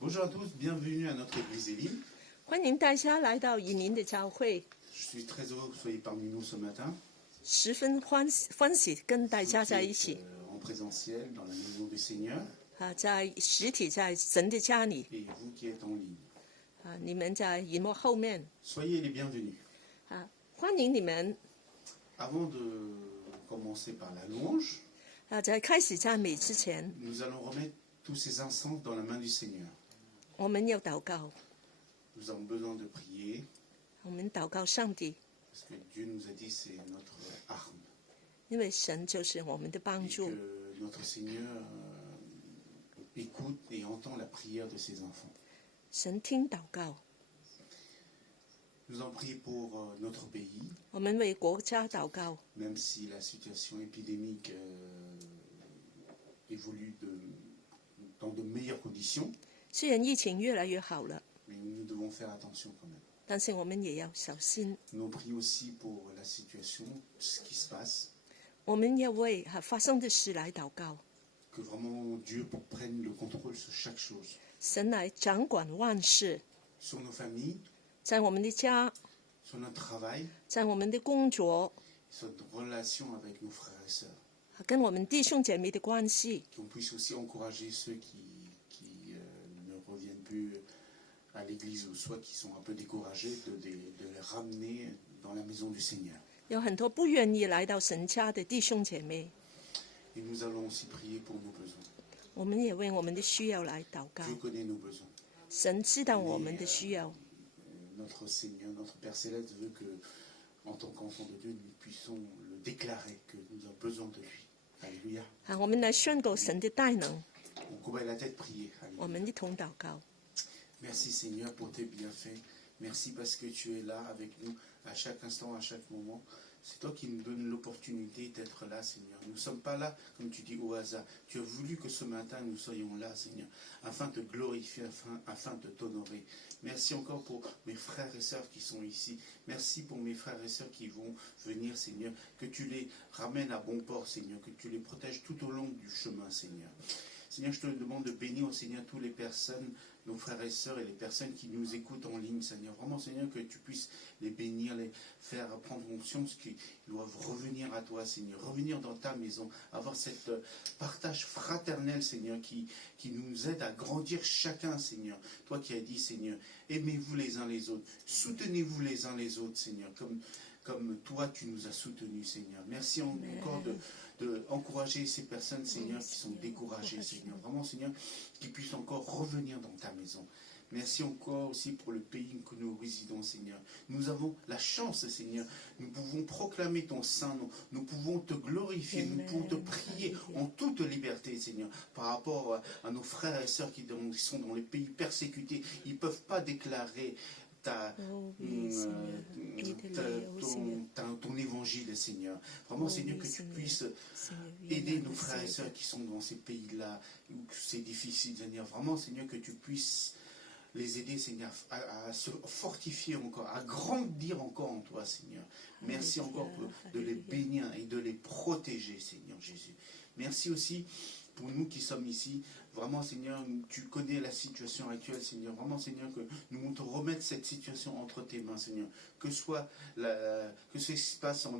Bonjour à tous, bienvenue à notre église Élim. 欢迎大家来到以宁的教会， Je suis très heureux que vous soyez parmi nous ce matin, 十分欢喜跟大家在一起 en présentiel dans la maison du Seigneur 在实体在神的家里 et vous qui êtes en ligne. 你们在荧幕后面 Soyez les bienvenus. 欢迎你们 Avant de commencer par la louange, 在开始赞美之前， nous allons remettre tous ces incenses dans la main du Seigneur. 我们要祷告， Nous avons besoin de prier 我们祷告上帝， parce que Dieu nous a dit c'est notre arme 因为神就是我们的帮 et 助， que notre Seigneur écoute et entend la prière de ses enfants. 神听祷告。 Nous en prions pour notre pays, 我们为国家祷告， même si la situation épidémique évolue dans de meilleures conditions, 虽然疫情越来越好了， mais nous devons faire attention quand même. 但是我们也要小心。 Nous prions aussi pour la situation, ce qui se passe, 我们要为发生的事来祷告， que vraiment Dieu prenne le contrôle sur chaque chose, 神来掌管万事， sur nos familles, 在我们的家， sur notre travail, 在我们的工作， sur notre relation avec nos frères et sœurs, 跟我们弟兄姐妹的关系， qu'on puisse aussi encourager ceux qui ne reviennent plus à l'église ou soit qui sont un peu découragés, de les ramener dans la maison du Seigneur. 有很多不愿意来到神家的弟兄姐妹， Et nous allons aussi prier pour nos besoins. 我们也为我们的需要来祷告。 Dieu connaît nos besoins. 神知道我们的需要， Notre Seigneur, notre Père Céleste veut que, en tant qu'enfants de Dieu, nous puissions le déclarer, que nous avons besoin de lui. Alléluia. 我们来宣告神的大能， On courbait la tête, prier. 我 Alléluia. 们一同祷告。 Merci Seigneur pour tes bienfaits. Merci parce que tu es là avec nous à chaque instant, à chaque moment. C'est toi qui nous donnes l'opportunité d'être là, Seigneur. Nous ne sommes pas là, comme tu dis, au hasard. Tu as voulu que ce matin, nous soyons là, Seigneur, afin de te glorifier, afin de t'honorer. Merci encore pour mes frères et sœurs qui sont ici. Merci pour mes frères et sœurs qui vont venir, Seigneur. Que tu les ramènes à bon port, Seigneur. Que tu les protèges tout au long du chemin, Seigneur. Seigneur, je te demande de bénir, Seigneur, toutes les personnes, nos frères et sœurs et les personnes qui nous écoutent en ligne, Seigneur. Vraiment, Seigneur, que tu puisses les bénir, les faire prendre conscience qu'ils doivent revenir à toi, Seigneur. Revenir dans ta maison, avoir cette partage fraternel, Seigneur, qui nous aide à grandir chacun, Seigneur. Toi qui as dit, Seigneur, aimez-vous les uns les autres. Soutenez-vous les uns les autres, Seigneur, comme toi tu nous as soutenus, Seigneur. Merci encore de encourager ces personnes, Seigneur, qui sont découragées, Seigneur. Vraiment, Seigneur, qui puissent encore revenir dans ta maison. Merci encore aussi pour le pays que nous résidons, Seigneur. Nous avons la chance, Seigneur. Nous pouvons proclamer ton saint nom. Nous pouvons te glorifier. Nous pouvons te prier en toute liberté, Seigneur. Par rapport à nos frères et sœurs qui sont dans les pays persécutés, ils ne peuvent pas déclarer ton évangile, Seigneur. Vraiment, Seigneur, que tu puisses aider nos frères et sœurs qui sont dans ces pays-là, où c'est difficile, Seigneur. Vraiment, Seigneur, que tu puisses les aider, Seigneur, à se fortifier encore, à grandir encore en toi, Seigneur. Merci encore de les bénir et de les protéger, Seigneur Jésus. Merci aussi pour nous qui sommes ici. Vraiment, Seigneur, tu connais la situation actuelle, Seigneur. Vraiment, Seigneur, que nous te remettre cette situation entre tes mains, Seigneur. Que soit que ce qui se passe à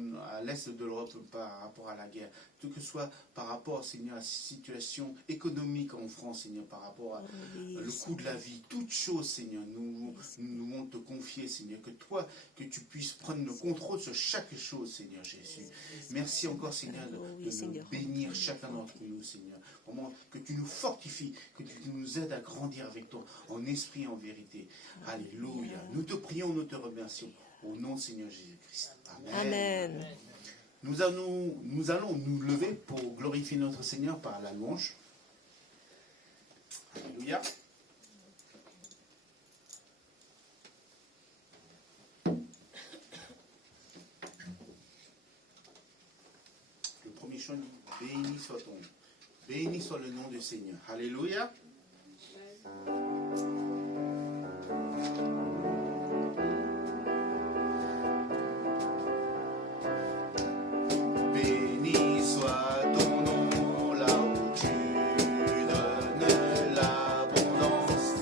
l'est de l'Europe par rapport à la guerre, que ce soit par rapport, Seigneur, à la situation économique en France, Seigneur, par rapport à le coût de la vie, toutes choses, Seigneur, nous voulons te confier, Seigneur, que toi, que tu puisses prendre le contrôle sur chaque chose, Seigneur Jésus. Merci encore, Seigneur, de nous bénir chacun d'entre nous, Seigneur. Vraiment, que tu nous fortifies, que tu nous aides à grandir avec toi, en esprit et en vérité. Alléluia. Nous te prions, nous te remercions. Au nom de Seigneur Jésus-Christ. Amen. Amen. Nous allons nous lever pour glorifier notre Seigneur par la louange. Alléluia. Le premier chant dit, béni soit ton nom. Béni soit le nom du Seigneur. Alléluia. Béni soit ton nom là où tu donnes l'abondance.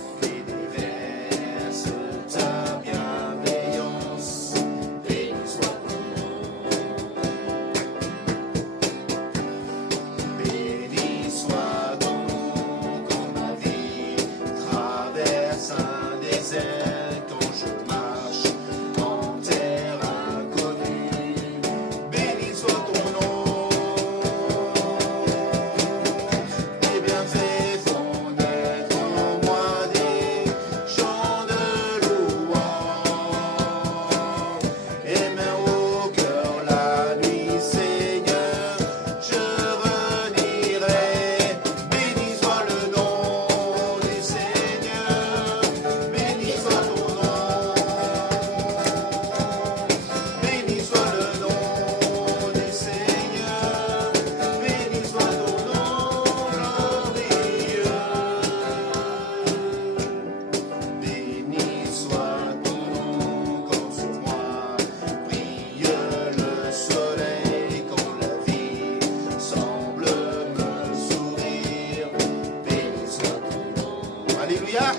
Alléluia.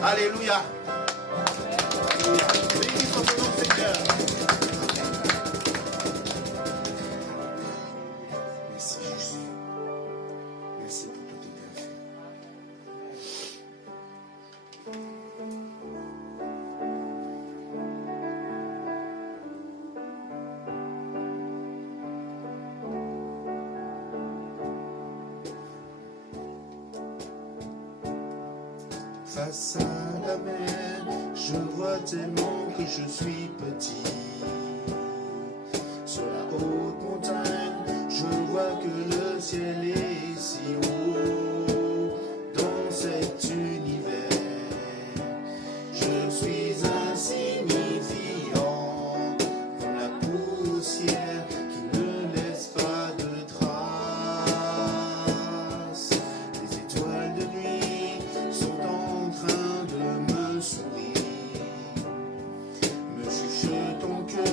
Alléluia. Béni soit ton nom, Seigneur. Merci Jésus. Merci pour tous tes bienfaits. Face à la mer, je vois tellement que je suis petit. Sur la haute montagne, je vois que le ciel est si haut. Dans cet univers, je suis insignifiant, comme la poussière qui ne laisse pas de traces. Les étoiles de nuit sont en train de me sourire, me chuchotant que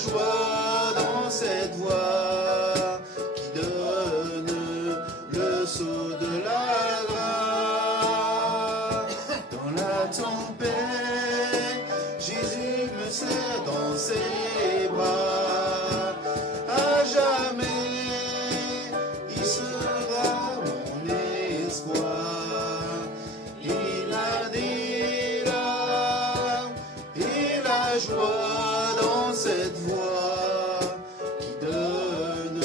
joie dans cette voix qui donne le saut de la grâce. Dans la tempête, Jésus me serre dans ses bras. À jamais, il sera mon espoir. Il a des larmes et la joie dans cette voix qui donne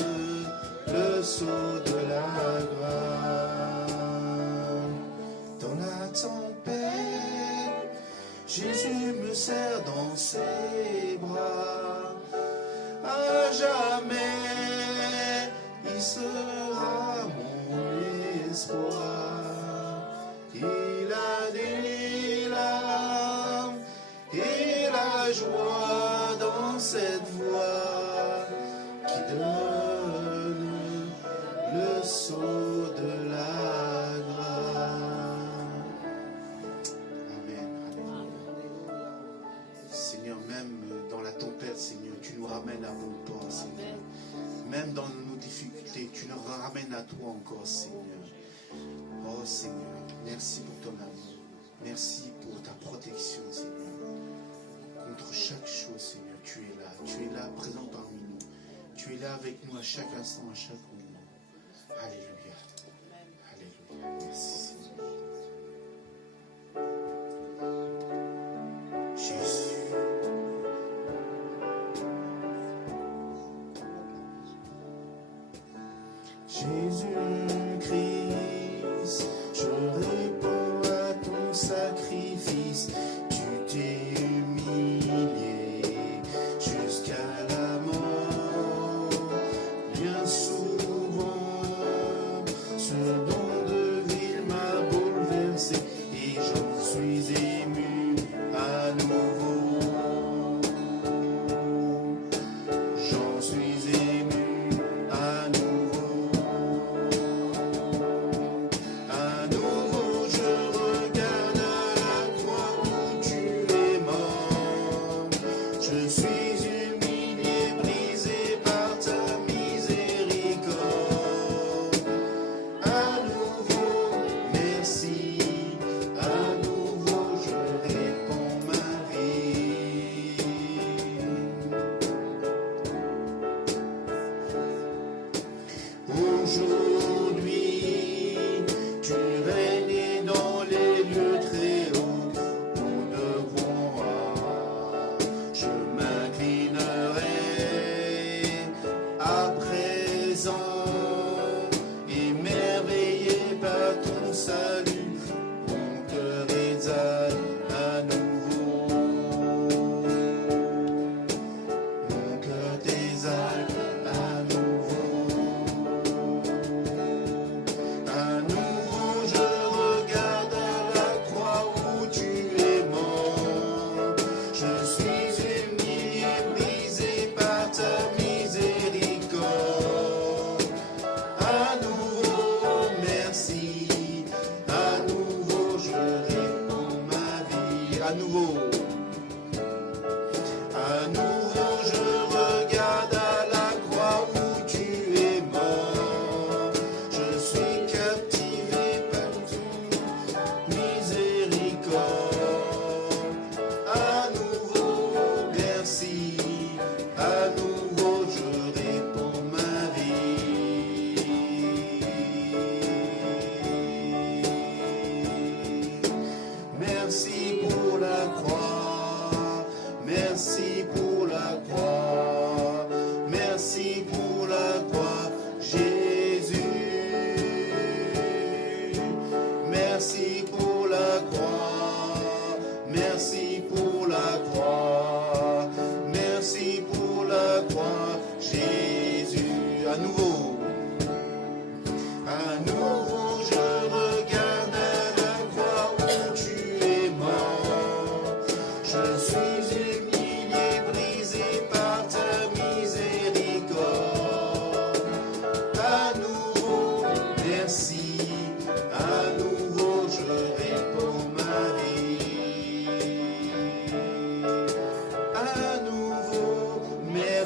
le saut de la grâce. Dans la tempête, Jésus me serre dans ses bras. À jamais, il sera mon espoir. Il a des larmes et la joie dans cette voix qui donne le saut de la grâce. Amen. Alléluia. Seigneur, même dans la tempête, Seigneur, tu nous ramènes à bon port, Seigneur. Même dans nos difficultés, tu nous ramènes à toi encore, Seigneur. Oh Seigneur, merci pour ton amour. Merci pour ta protection, Seigneur. Contre chaque chose, Seigneur, tu es là. Tu es là, présent parmi nous. Tu es là avec nous à chaque instant, à chaque moment. Alléluia. Alléluia. Merci, Seigneur. Jésus. Jésus-Christ, je réponds à ton sacrifice. Tu t'es humilié jusqu'à la mort. Bien souvent, ce don de ville m'a bouleversé et j'en suis ému à nouveau. J'en suis ému à nouveau. À nouveau, je regarde la croix où tu es mort. Je suis humilié, brisé par ta miséricorde. À nouveau, merci. À nouveau, je réponds ma vie. Aujourd'hui, tu règnes dans les lieux très hauts. Nous devons je m'agrandis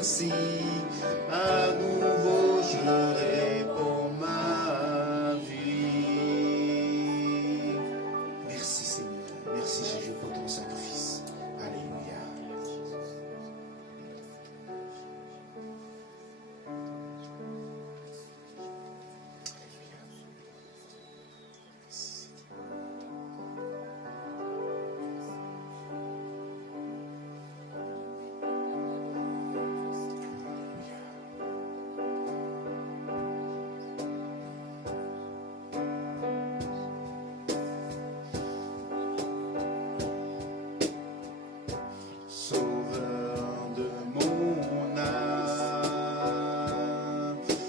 merci. À nouveau, je réponds ma vie. Merci Seigneur. Merci Jésus pour ton sacrifice. Alléluia. Sauveur de mon âme,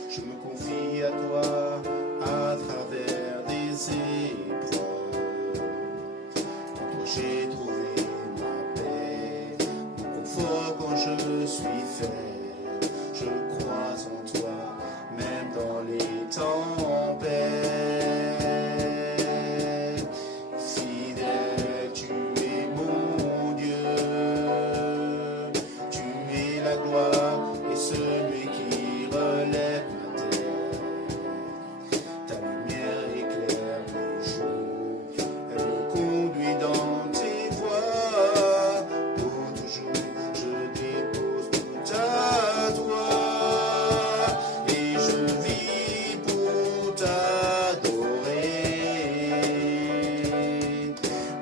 je me confie à toi à travers des épreuves. En toi j'ai trouvé ma paix, mon confort quand je suis faible. Je crois en toi, même dans les tempêtes. Fidèle, tu es mon Dieu. Tu es la gloire et celui qui relève ma tête. Ta lumière éclaire mes jours. Elle me conduit dans tes voies. Pour toujours, je dépose tout à toi. Et je vis pour t'adorer.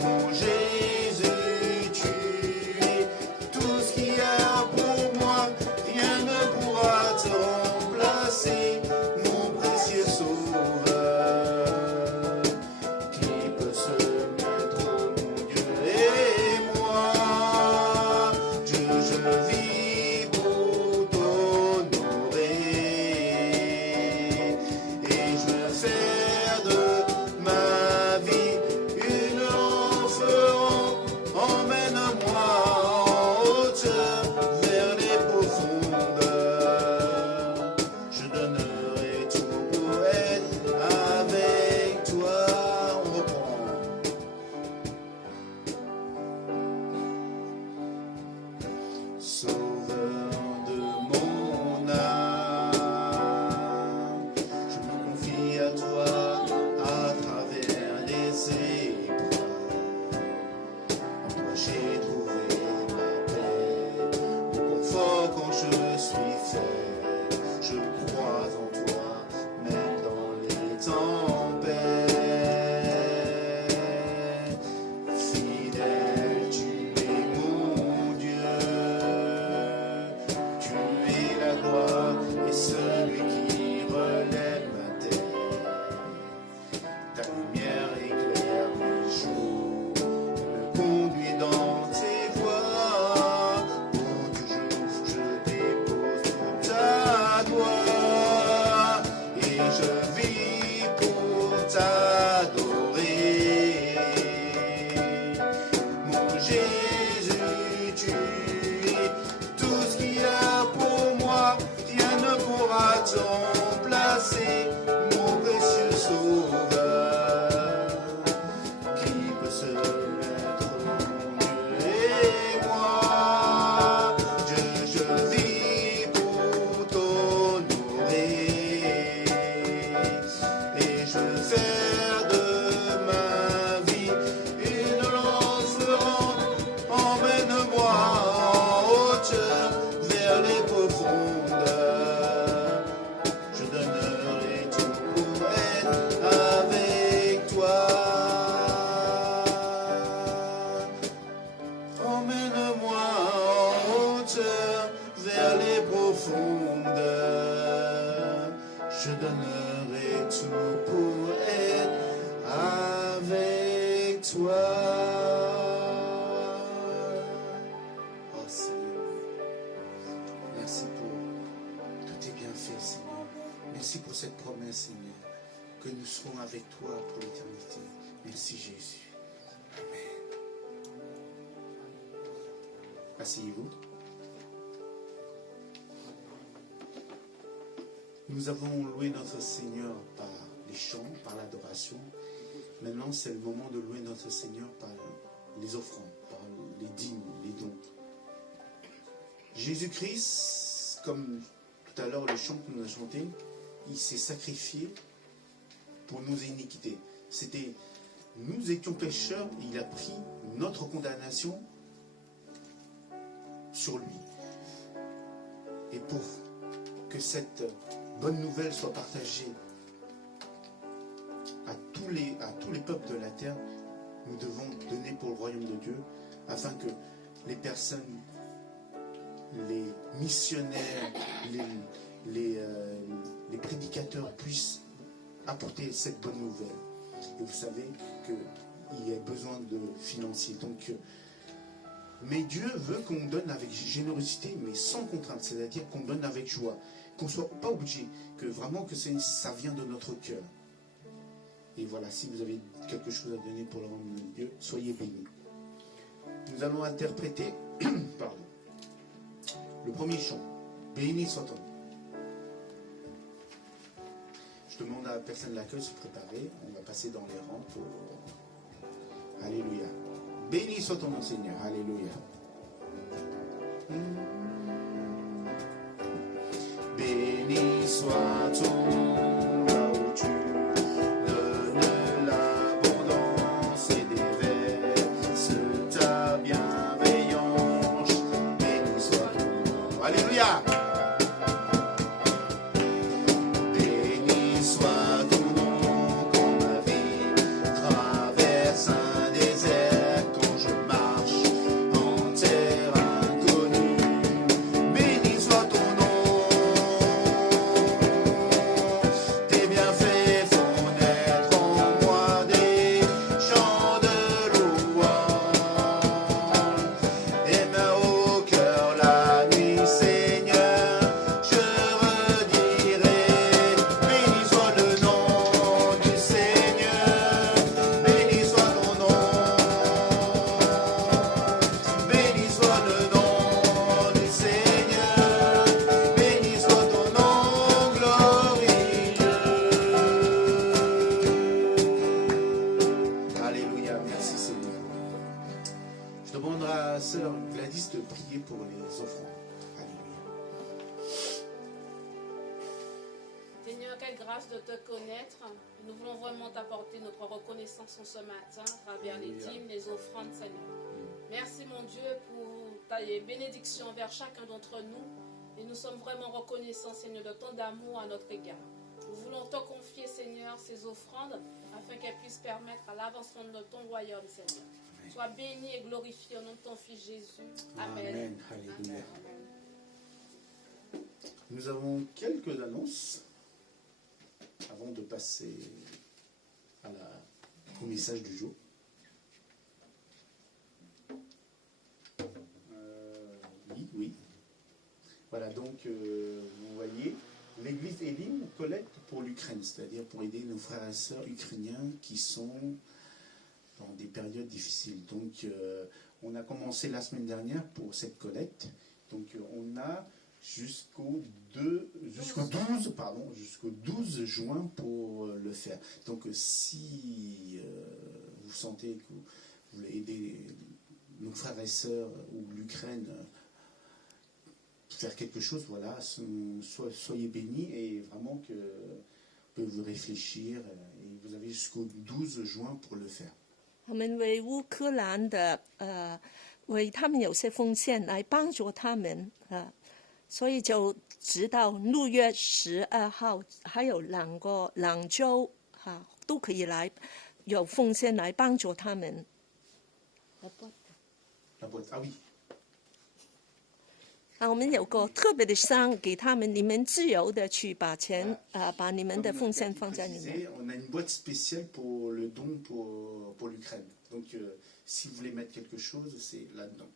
Mon Jésus, tu es tout ce qu'il y a pour moi. Rien ne pourra te remplacer, mon précieux sauveur. Qui peut se mettre au mon Dieu et moi? Je vis pour t'honorer. Et je veux faire de ma vie une offrande. Emmène-moi en hauteur vers les profondeurs. Je donnerai tout pour être avec toi. On reprend. Sauveur de mon âme, je me confie à toi à travers les épreuves. En toi j'ai trouvé ma paix, mon confort quand je suis faible. Je crois en toi, même dans les tempêtes. Fidèle, tu es mon Dieu. Tu es la gloire et celui qui relève ma tête. Ta lumière éclaire mes jours. Elle me conduit dans tes voies. Pour toujours, je dépose tout à toi. Et je vis pour t'adorer. Mon Jésus, tu es tout ce qu'il y a pour moi. Rien ne pourra te remplacer, mon précieux sauveur. Qui peut se mettre mon Dieu et moi? Je vis pour t'honorer. Et je veux faire de ma vie une offrande. Emmène-moi en hauteur vers les profondeurs. Je donnerai tout pour être avec toi. Emmène-moi en hauteur vers les profondeurs. Je donnerai tout pour être avec toi. Oh Seigneur, merci pour tous tes bienfaits, Seigneur. Merci pour cette promesse, Seigneur, que nous serons avec toi pour l'éternité. Merci Jésus. Amen. Asseyez-vous. Nous avons loué notre Seigneur par les chants, par l'adoration. Maintenant, c'est le moment de louer notre Seigneur par les offrandes, par les dîmes, les dons. Jésus-Christ comme tout à l'heure le chant que nous avons chanté, il s'est sacrifié pour nos iniquités. C'était, nous étions pécheurs et il a pris notre condamnation sur lui. Et pour que cette bonne nouvelle soit partagée à tous les peuples de la terre, nous devons donner pour le royaume de Dieu, afin que les personnes, les missionnaires, les prédicateurs puissent apporter cette bonne nouvelle. Et vous savez qu'il y a besoin de financiers. Donc, mais Dieu veut qu'on donne avec générosité, mais sans contrainte, c'est-à-dire qu'on donne avec joie, qu'on ne soit pas obligé, que vraiment que ça vient de notre cœur. Et voilà, si vous avez quelque chose à donner pour le royaume de Dieu, soyez bénis. Nous allons interpréter pardon, le premier chant. Béni soit ton nom. Je demande à la personne de l'accueil de se préparer. On va passer dans les rangs pour... Alléluia. Béni soit ton nom, Seigneur. Alléluia. Béni soit ton nom, là où tu donnes l'abondance et déverses ta bienveillance. Béni soit ton nom. Alléluia. Béni soit ton nom quand ma vie traverse un désert, quand je marche en terre inconnue. Béni soit ton nom. Tes bienfaits font naître en moi des chants de louange. Et main au cœur la nuit, Seigneur, je redirai. Béni soit le nom du Seigneur. Béni soit ton nom. Béni soit le nom du Seigneur. Béni soit ton nom glorieux. Alléluia, merci Seigneur. Je demanderai à sœur Gladys de prier pour les offrandes. Alléluia. Seigneur, quelle grâce de te connaître. Nous voulons vraiment t'apporter notre reconnaissance en ce matin à travers les Alléluia. dîmes, les offrandes, Seigneur. Merci, mon Dieu, pour ta bénédiction envers chacun d'entre nous. Et nous sommes vraiment reconnaissants, Seigneur, de ton amour à notre égard. Nous voulons te confier, Seigneur, ces offrandes afin qu'elles puissent permettre à l'avancement de ton royaume, Seigneur. Sois béni et glorifié au nom de ton Fils Jésus. Amen. Amen. Alléluia. Amen. Nous avons quelques annonces avant de passer au message du jour. Oui. Voilà, donc vous voyez, l'église Elim collecte pour l'Ukraine, c'est-à-dire pour aider nos frères et sœurs ukrainiens qui sont dans des périodes difficiles. Donc on a commencé la semaine dernière pour cette collecte. Donc on a jusqu'au 12 juin pour le faire. Donc si vous sentez que vous voulez aider nos frères et sœurs ou l'Ukraine faire quelque chose, voilà, soyez bénis et vraiment que vous pouvez vous réfléchir et vous avez jusqu'au 12 juin pour le faire. 我们为乌克兰的为他们有些奉献来帮助他们所以就直到6月12号，还有2周都可以来有奉献来帮助他们。 La boîte, ah oui. 我们有个特别的箱给他们，你们自由的去把钱把你们的奉献放在里面。 On a une boîte spéciale pour le don pour l'Ukraine. Donc si vous voulez mettre quelque chose, c'est là-dedans.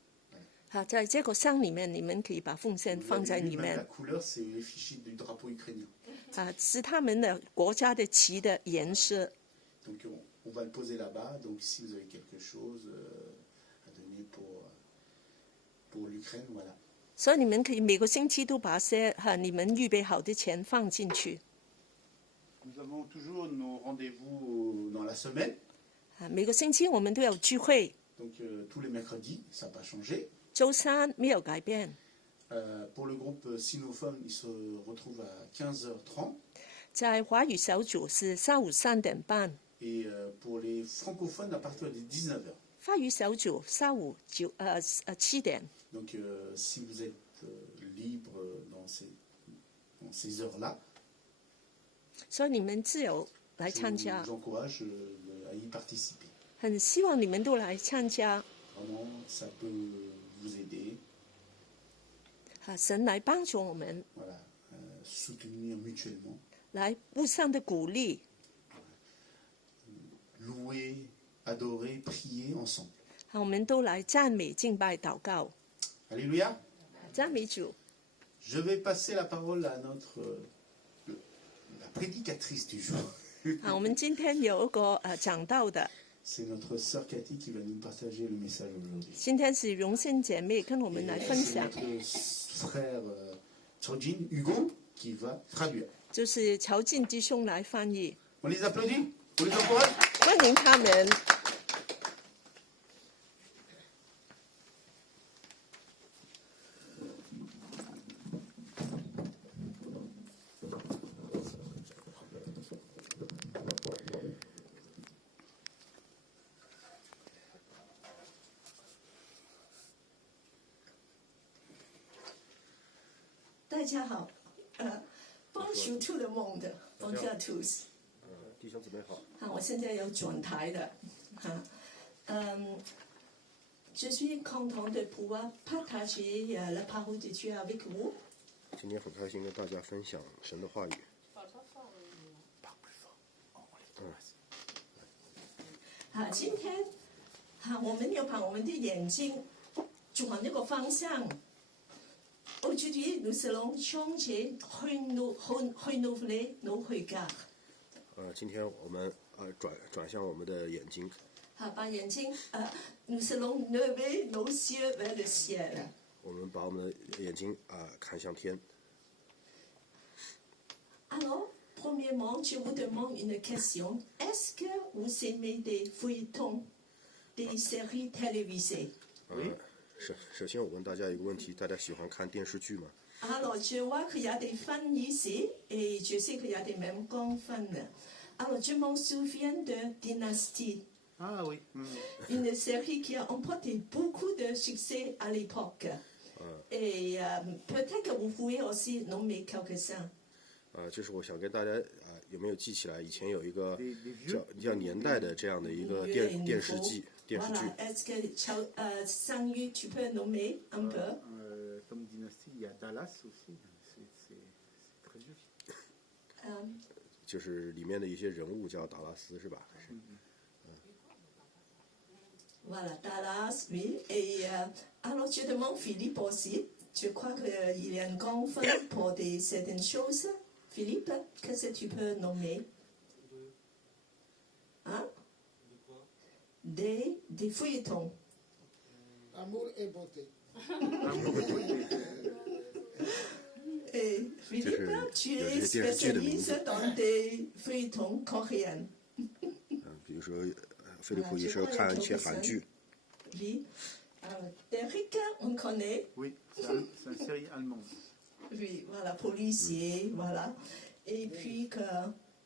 在这个箱里面，你们可以把奉献 Vous 放在 avez 里 vu, même 面 la couleur, c'est l'effigie du drapeau ukrainien. 是他们的国家的旗的颜色。 Donc on va le poser là-bas. Donc si vous avez quelque chose à donner pour l'Ukraine, voilà. 所以你们可以每个星期都把些你们预备好的钱放进去。 Nous avons toujours nos rendez-vous dans la semaine. 每个星期我们都有聚会， Donc tous les mercredis, ça n'a pas changé. 周三没有改变。Pour le groupe sinophone, il se retrouve à 15h30. 在華語小組是下午3點半， Et pour les francophones, à partir de 19h. 法語小組下午7點。 Donc si vous êtes libre dans ces heures-là, 所以你們自由來 je 參加， vous encourage à y participer. 很希望你們都來參加。 Vraiment, ça peut vous aider, 神來幫助我們， voilà, soutenir mutuellement, 來互相的鼓勵， louer, adorer, prier ensemble. 我們都來讚美、敬拜、禱告。 Alléluia. 讚美主。 Je vais passer la parole à la prédicatrice du jour. 我們今天有一個講道的， C'est notre sœur Cathy qui va nous partager le message aujourd'hui. 今天是榮欣姐妹跟我們來分 C'est 享， notre frère Chojin Hugo qui va traduire. 就是喬進弟兄來翻譯， On les applaudit? On les encourage? 歡迎他們。大家好，Bonjour tout le monde, bonjour à tous。弟兄姊妹好，我现在有转台的，je suis content de pouvoir partager la parole de Dieu avec vous。今天很开心跟大家分享神的话语。今天我们要把我们的眼睛转一个方向。Aujourd'hui, nous allons changer, renouveler nos regards. 今天我们转向我们的眼睛。把眼睛nous allons lever nos yeux vers le ciel. 我们把我们的眼睛看向天。Alors, premièrement, je vous demande une question. Est-ce que vous aimez des feuilletons, des séries télévisées? 首先我问大家一个问题，大家喜欢看电视剧吗？ Alors, je vois qu'il y a des fans ici, et je sais qu'il y a des mêmes grands fans. Alors, je m'en souviens de Dynasty. Ah oui. Une série qui a emporté beaucoup de succès à l'époque. Et peut-être que vous pouvez aussi nommer quelques-uns. 就是我想跟大家有没有记起来，以前有一个叫年代的这样的一个电视剧。 Voilà. Est-ce que Sang-Yu, tu peux nommer un peu? Comme Dynastie, il y a Dallas aussi. C'est très vieux. 就是里面的一些人物叫达拉斯，是吧？ Voilà, Dallas, oui. Et alors, je demande Philippe aussi. Je crois qu'il y a un grand fan pour certaines choses. Philippe, qu'est-ce que tu peux nommer? Hein? Des feuilletons. Amour et beauté. Et Philippe, tu es spécialiste dans des feuilletons coréens. 比如说，菲利普也是看一些韩剧。 Oui. Derrick, on connaît. Oui, c'est une série allemande. Oui, voilà, policier, voilà. Et puis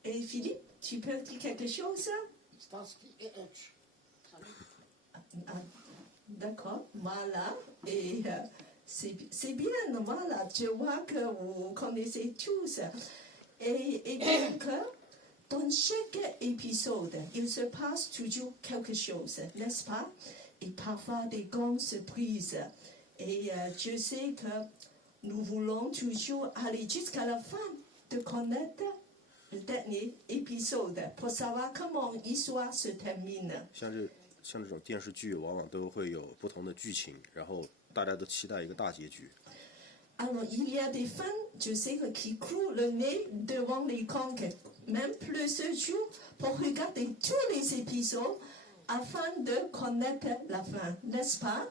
et Philippe, tu peux dire quelque chose? Starsky et Hutch. D'accord, voilà. Et c'est bien, voilà. Je vois que vous connaissez tous. Et bien que dans chaque épisode, il se passe toujours quelque chose, n'est-ce pas? Et parfois des grandes surprises. Et je sais que nous voulons toujours aller jusqu'à la fin de connaître le dernier épisode pour savoir comment l'histoire se termine. 像这种电视剧，往往都会有不同的剧情，然后大家都期待一个大结局。 Alors, il y a des fans, je sais, qui clouent le nez devant l'écran, même plusieurs jours, pour regarder tous les épisodes afin de connaître la fin, n'est-ce pas?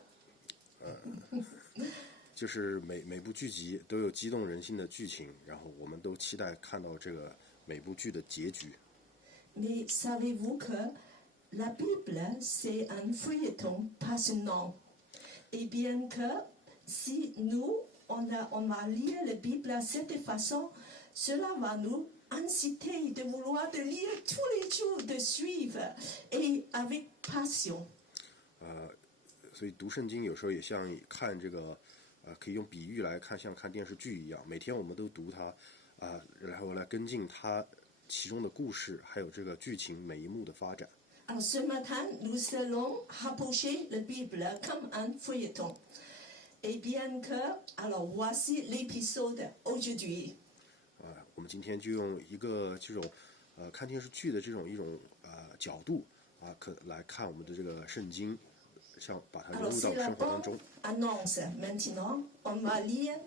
就是每部剧集都有激动人心的剧情，然后我们都期待看到这个每部剧的结局。 Mais savez-vous que la Bible, c'est un feuilleton passionnant? Et bien que si nous on va lire la Bible à cette façon, cela va nous inciter de vouloir de lire tous les jours, de suivre et avec passion. 所以读圣经有时候也像看这个，可以用比喻来看，像看电视剧一样，每天我们都读它，然后来跟进它其中的故事，还有这个剧情每一幕的发展。Alors ce matin, nous allons rapprocher la Bible comme un feuilleton. Et bien que, alors voici l'épisode aujourd'hui. 我们今天就用一个这种看电视剧的这种一种角度来看我们的这个圣经，像把它融入到生活当中。Annonce maintenant, on va lire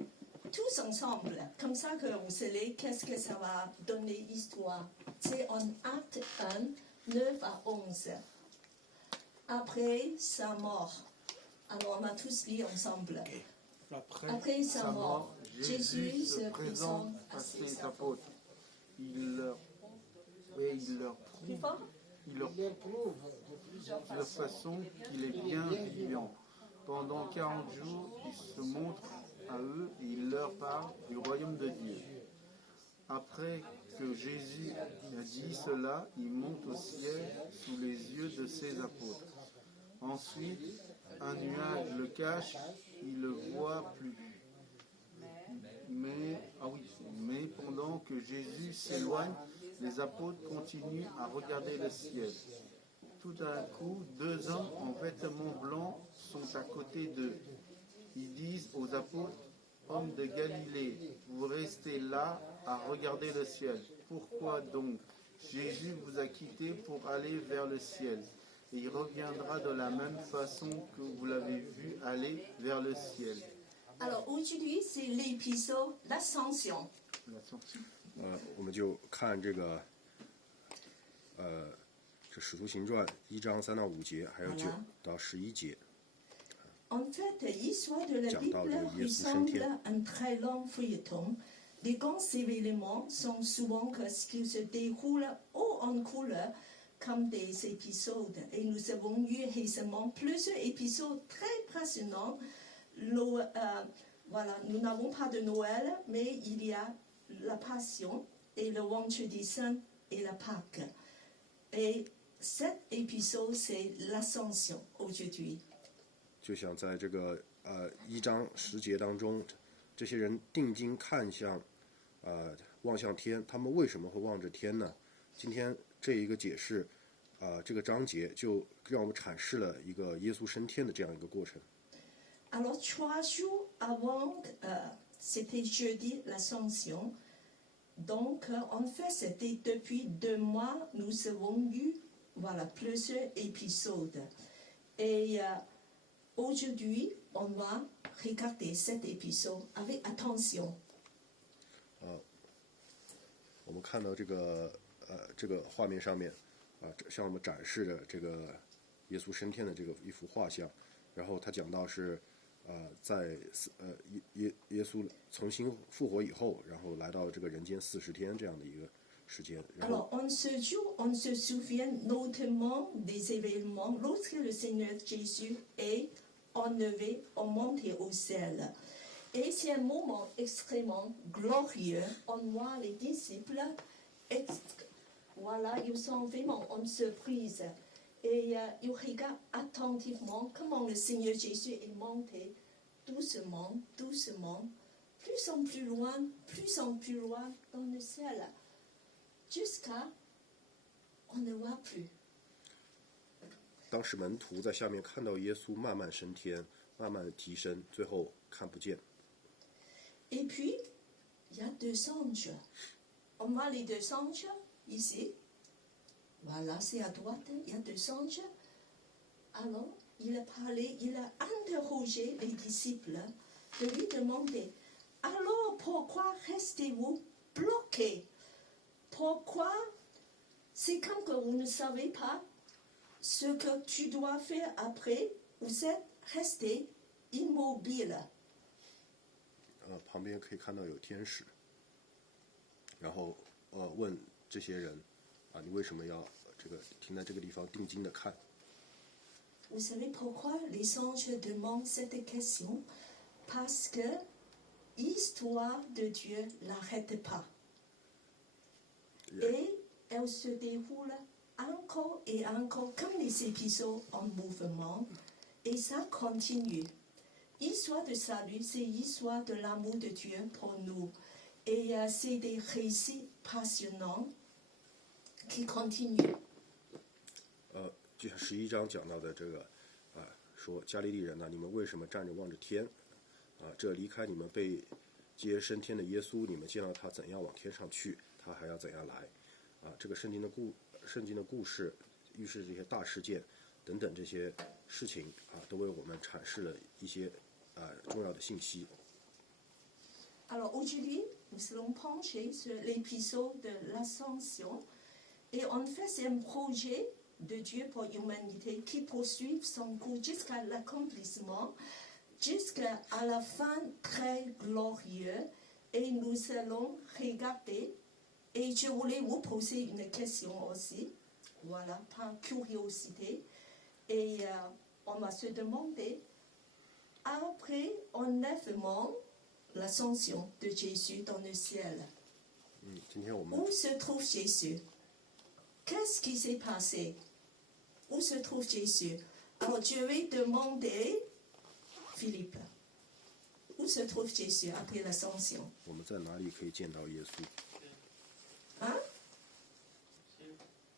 tous ensemble, comme ça que vous savez qu'est-ce que ça va donner histoire. C'est en Acte 1, 9 à 11. Après sa mort. Alors on va tous lire ensemble. Après sa mort, Jésus se présente à ses apôtres. Il leur prouve de la façon qu'il est bien vivant. Pendant 40 jours, il se montre à eux et il leur parle du royaume de Dieu. Après que Jésus a dit cela, il monte au ciel sous les yeux de ses apôtres. Ensuite, un nuage le cache, il ne le voit plus. Mais pendant que Jésus s'éloigne, les apôtres continuent à regarder le ciel. Tout d'un coup, 2 hommes en vêtements blancs sont à côté d'eux. Ils disent aux apôtres, hommes de Galilée, vous restez là à regarder le ciel. Pourquoi donc Jésus vous a quittés pour aller vers le ciel. Et il reviendra de la même façon que vous l'avez vu aller vers le ciel. Alors aujourd'hui, c'est l'épisode l'ascension. 我们就看这个，这《使徒行传》1章3到5节，还有9到11节。En fait, l'histoire de la Bible ressemble à un très long feuilleton. Les grands événements sont souvent ce qui se déroule haut en couleur comme des épisodes. Et nous avons eu récemment plusieurs épisodes très passionnants. Voilà, nous n'avons pas de Noël, mais il y a la Passion et le Vendredi Saint et la Pâque. Et cet épisode, c'est l'Ascension aujourd'hui. 就像在这个1章10节当中，这些人定睛看向，望向天，他们为什么会望着天呢？今天这一个解释，这个章节就让我们阐释了一个耶稣升天的这样一个过程。Alors 3 jours avant, c'était jeudi l'Ascension. Donc en fait, c'était depuis 2 mois, nous avons eu plusieurs épisodes. Et aujourd'hui, on va regarder cet épisode avec attention. 我们看到这个画面上面，向我们展示的这个耶稣升天的这个一幅画像，然后他讲到是，在耶稣重新复活以后，然后来到这个人间40天这样的一个时间。Alors en ce jour, on se souvient notamment des événements lorsque le Seigneur Jésus est enlevé, monté au ciel. Et c'est un moment extrêmement glorieux. On voit les disciples, ils sont vraiment en surprise. Et ils regardent attentivement comment le Seigneur Jésus est monté doucement, doucement, plus en plus loin dans le ciel, jusqu'à on ne voit plus. 当时门徒在下面看到耶稣慢慢升天，慢慢提升，最后看不见。Et puis, il y a 2 anges. On voit les 2 anges ici. Voilà, c'est à droite, il y a 2 anges. Alors, il a parlé, il a interrogé les disciples de lui demander, alors pourquoi restez-vous bloqués? Pourquoi? C'est comme que vous ne savez pas ce que tu dois faire après, vous êtes restés immobiles. 旁边可以看到有天使，然后问这些人，你为什么要这个停在这个地方定睛的看？ Vous savez pourquoi les anges demandent cette question? Parce que l'histoire de Dieu n'arrête pas. Et elle se déroule encore et encore comme les épisodes en mouvement. Et ça continue. L'histoire de salut, c'est l'histoire de l'amour de Dieu pour nous. Et c'est des récits passionnants qui continuent. 就像11章讲到的这个说加利利人呐，你们为什么站着望着天这离开你们被接升天的耶稣，你们见到他怎样往天上去，他还要怎样来这个圣经的故事预示这些大事件等等这些事情都为我们阐释了一些重要的信息。 Alors aujourd'hui, nous allons pencher sur l'épisode de l'Ascension. Et en fait, c'est un projet de Dieu pour l'humanité qui poursuit son cours jusqu'à l'accomplissement, jusqu'à la fin très glorieuse. Et nous allons regarder. Et je voulais vous poser une question aussi, voilà, par curiosité. Et on va se demander, après enlèvement, l'ascension de Jésus dans le ciel, 今天我们 où se trouve Jésus? Qu'est-ce qui s'est passé? Où se trouve Jésus? Alors je vais demander, Philippe, où se trouve Jésus après l'ascension? 我们在哪里可以见到耶稣？ Hein?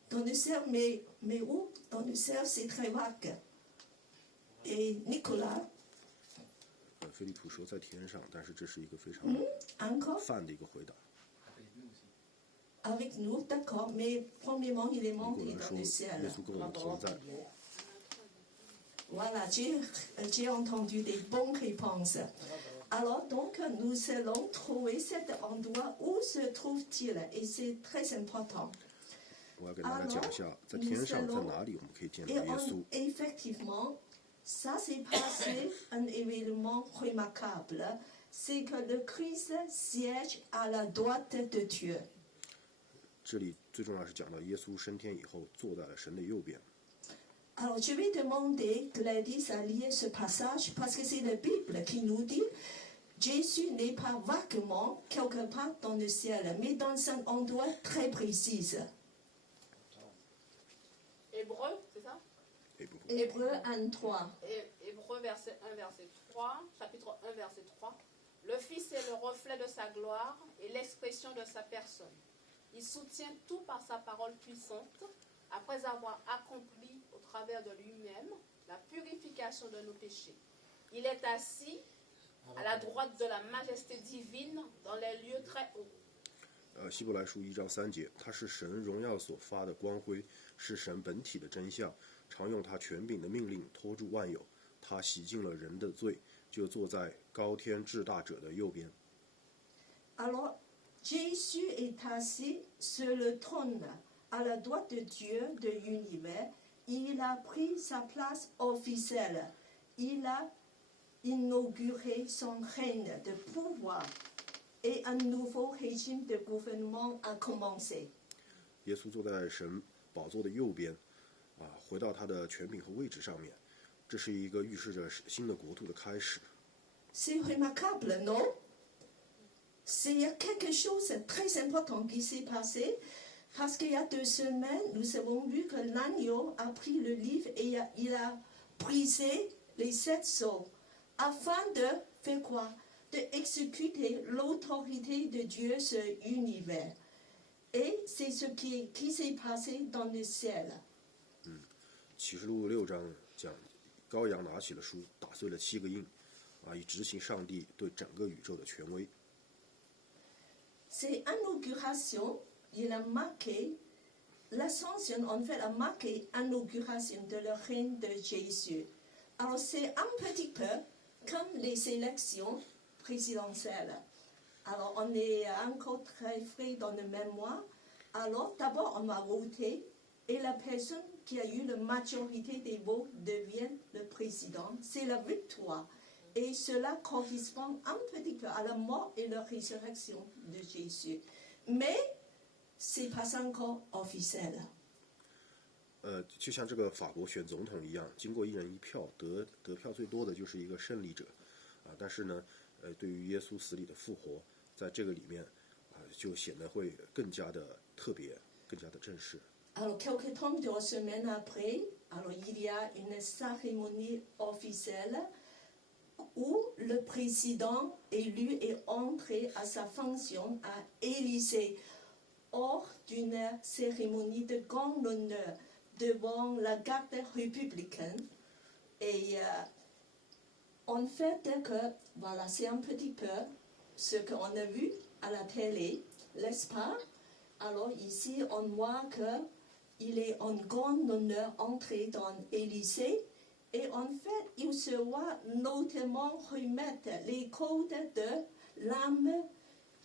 Dans le ciel, mais où? Dans le ciel, c'est très vague. Et Nicolas, 菲利普说在天上，但是这是一个非常 encore 泛的一个回答。 avec nous, d'accord, mais premièrement, il est 尼古 monté 兰 dans 说 le 耶 ciel. 稣跟我们同在， Voilà, j'ai entendu des bonnes réponses. Alors, donc, nous allons trouver cet endroit où se trouve-t-il, et c'est très important. 我要给大家讲一下，在天上在哪里我们可以见到 Et 耶稣。 effectivement, ça s'est passé un événement remarquable, c'est que le Christ siège à la droite de Dieu. 这里最重要是讲到耶稣升天以后坐在了神的右边。 Alors, je vais demander Gladys à lire ce passage parce que c'est la Bible qui nous dit Jésus n'est pas vaguement quelque part dans le ciel, mais dans un endroit très précis. Hébreu, c'est ça? Hébreu 1:3. Hébreu verset 1, verset 3, chapitre 1, verset 3. Le Fils est le reflet de sa gloire et l'expression de sa personne. Il soutient tout par sa parole puissante, après avoir accompli au travers de lui-même la purification de nos péchés. Il est assis à la droite de la majesté divine dans les lieux très hauts. 希伯来书1章3节，他是神荣耀所发的光辉，是神本体的真相，常用他权柄的命令托住万有。他洗净了人的罪，就坐在高天至大者的右边。 Alors, Jésus est assis sur le trône à la droite de Dieu de l'univers. Il a pris sa place officielle. Il a inauguré son règne de pouvoir et un nouveau régime de gouvernement a commencé. 耶稣坐在神宝座的右边，回到他的权柄和位置上面，这是一个预示着新的国度的开始。 C'est remarquable, non? C'est quelque chose de très important qui s'est passé parce qu'il y a 2 semaines, nous avons vu que l'agneau a pris le livre et il a brisé les 7 sceaux afin de faire quoi? De exécuter l'autorité de Dieu sur l'univers. Et c'est ce qui s'est passé dans le ciel. 启示录6章讲，羔羊拿起了书，打碎了7个印，以执行上帝对整个宇宙的权威。 Cette inauguration, il a marqué, l'ascension en fait a marqué l'inauguration de le règne de Jésus. Alors c'est un petit peu comme les élections présidentielles. Alors on est encore très frais dans le mémoire. Alors d'abord on va voter et la personne qui a eu la majorité des votes devient le président. C'est la victoire. Et cela correspond un petit peu à la mort et la résurrection de Jésus. Mais ce n'est pas encore officiel. 就像这个法国选总统一样，经过1人1票，得票最多的就是一个胜利者，但是呢，对于耶稣死里的复活，在这个里面就显得会更加的特别，更加的正式。Alors, quelques temps, 2 semaines après, alors il y a une cérémonie officielle où le président élu est entré à sa fonction à Élysée hors d'une cérémonie de grand honneur devant la garde républicaine. Et en fait, que, voilà, c'est un petit peu ce qu'on a vu à la télé, n'est-ce pas? Alors ici, on voit qu'il est en grand honneur entré dans l'Élysée. Et en fait, il se voit notamment remettre les codes de l'arme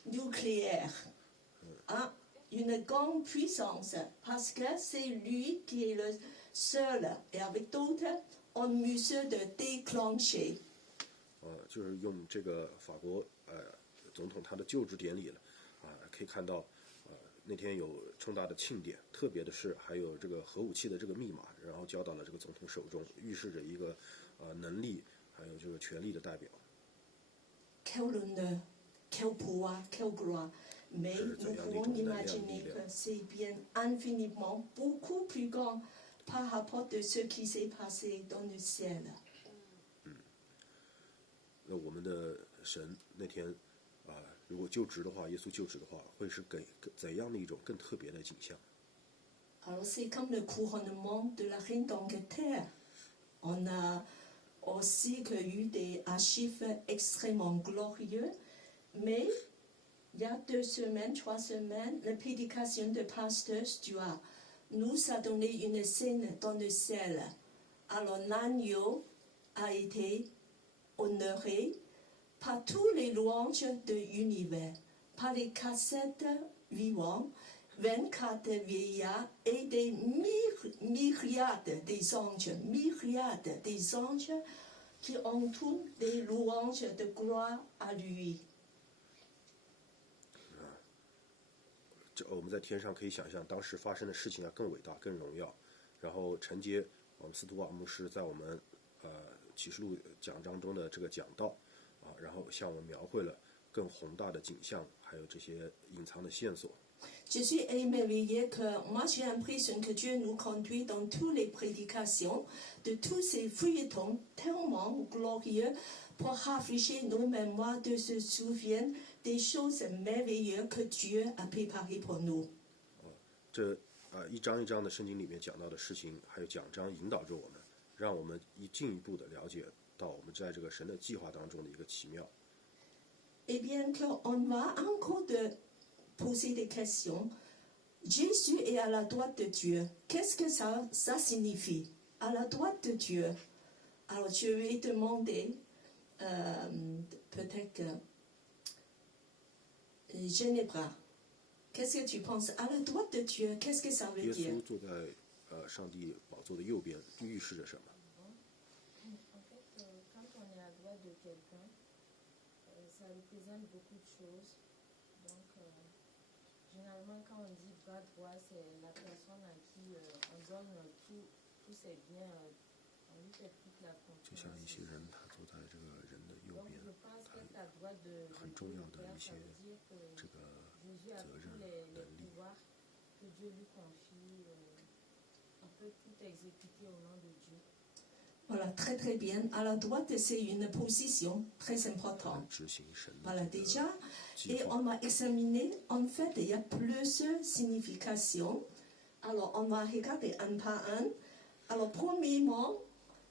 nucléaire à une grande puissance, parce que c'est lui qui est le seul, et avec d'autres, en mesure de déclencher. 就是用这个法国总统他的就职典礼了可以看到那天有重大的庆典，特别的是还有这个核武器的这个密码，然后交到了这个总统手中，预示着一个能力还有这个权力的代表。Quel honneur, quel pouvoir, quel gloire. Mais nous pouvons imaginer que c'est bien infiniment beaucoup plus grand par rapport de ce qui s'est passé dans le ciel. 那我们的神那天如果就职的话，耶稣就职的话，会是给怎样的一种更特别的景象？ Alors c'est comme le couronnement de la reine d'Angleterre. On a aussi eu des archives extrêmement glorieux, mais il y a 2 semaines, 3 semaines, la prédication de pasteur Stuart nous a donné une scène dans le ciel. Alors l'agneau a été honoré par tous les louanges de l'univers, par les cassettes vivantes, 24 vieillards et des myriades des anges qui entourent des louanges de gloire à lui. 我们在天上可以想象当时发生的事情要更伟大、更荣耀，然后承接我们司徒瓦牧师在我们启示录讲章中的这个讲道然后向我们描绘了更宏大的景象，还有这些隐藏的线索。 Je suis émerveillée que moi j'ai l'impression que Dieu nous conduit dans toutes les prédications de tous ces feuilletons tellement glorieux pour rafraîchir nos mémoires, de se souvenir des choses merveilleuses que Dieu a préparées pour nous. 这一章一章的圣经里面讲到的事情，还有讲章引导着我们，让我们进一步的了解到我们在这个神的计划当中的一个奇妙。 Eh bien qu'on va encore de poser des questions. Jésus est à la droite de Dieu. Qu'est-ce que ça signifie? À la droite de Dieu. Alors je vais demander, peut-être Ginebra, qu'est-ce que tu penses? À la droite de Dieu, qu'est-ce que ça veut 耶 dire? 稣坐在上帝宝座的右边，预示着什么？ En fait, quand on est à droite de quelqu'un, ça représente beaucoup de choses. Donc, généralement, quand on dit bras droit, c'est la personne à qui on donne tous ses biens, on lui fait toute la 就像 confiance. 一些人，他坐在这个人的右 Donc, 边， je pense qu'être à droite de 很 Dieu 重要 le 的 Père, 一些 ça veut dire que 这个 Jésus a 责 tous 任 les 能力。 pouvoirs que Dieu lui confie. On peut tout exécuter au nom de Dieu. Voilà, très très bien. À la droite, c'est une position très importante. 执行神 Voilà 的这 déjà. 个计 Et 划 on va examiner, en fait, il y a plusieurs significations. Alors, on va regarder un par un. Alors, premièrement,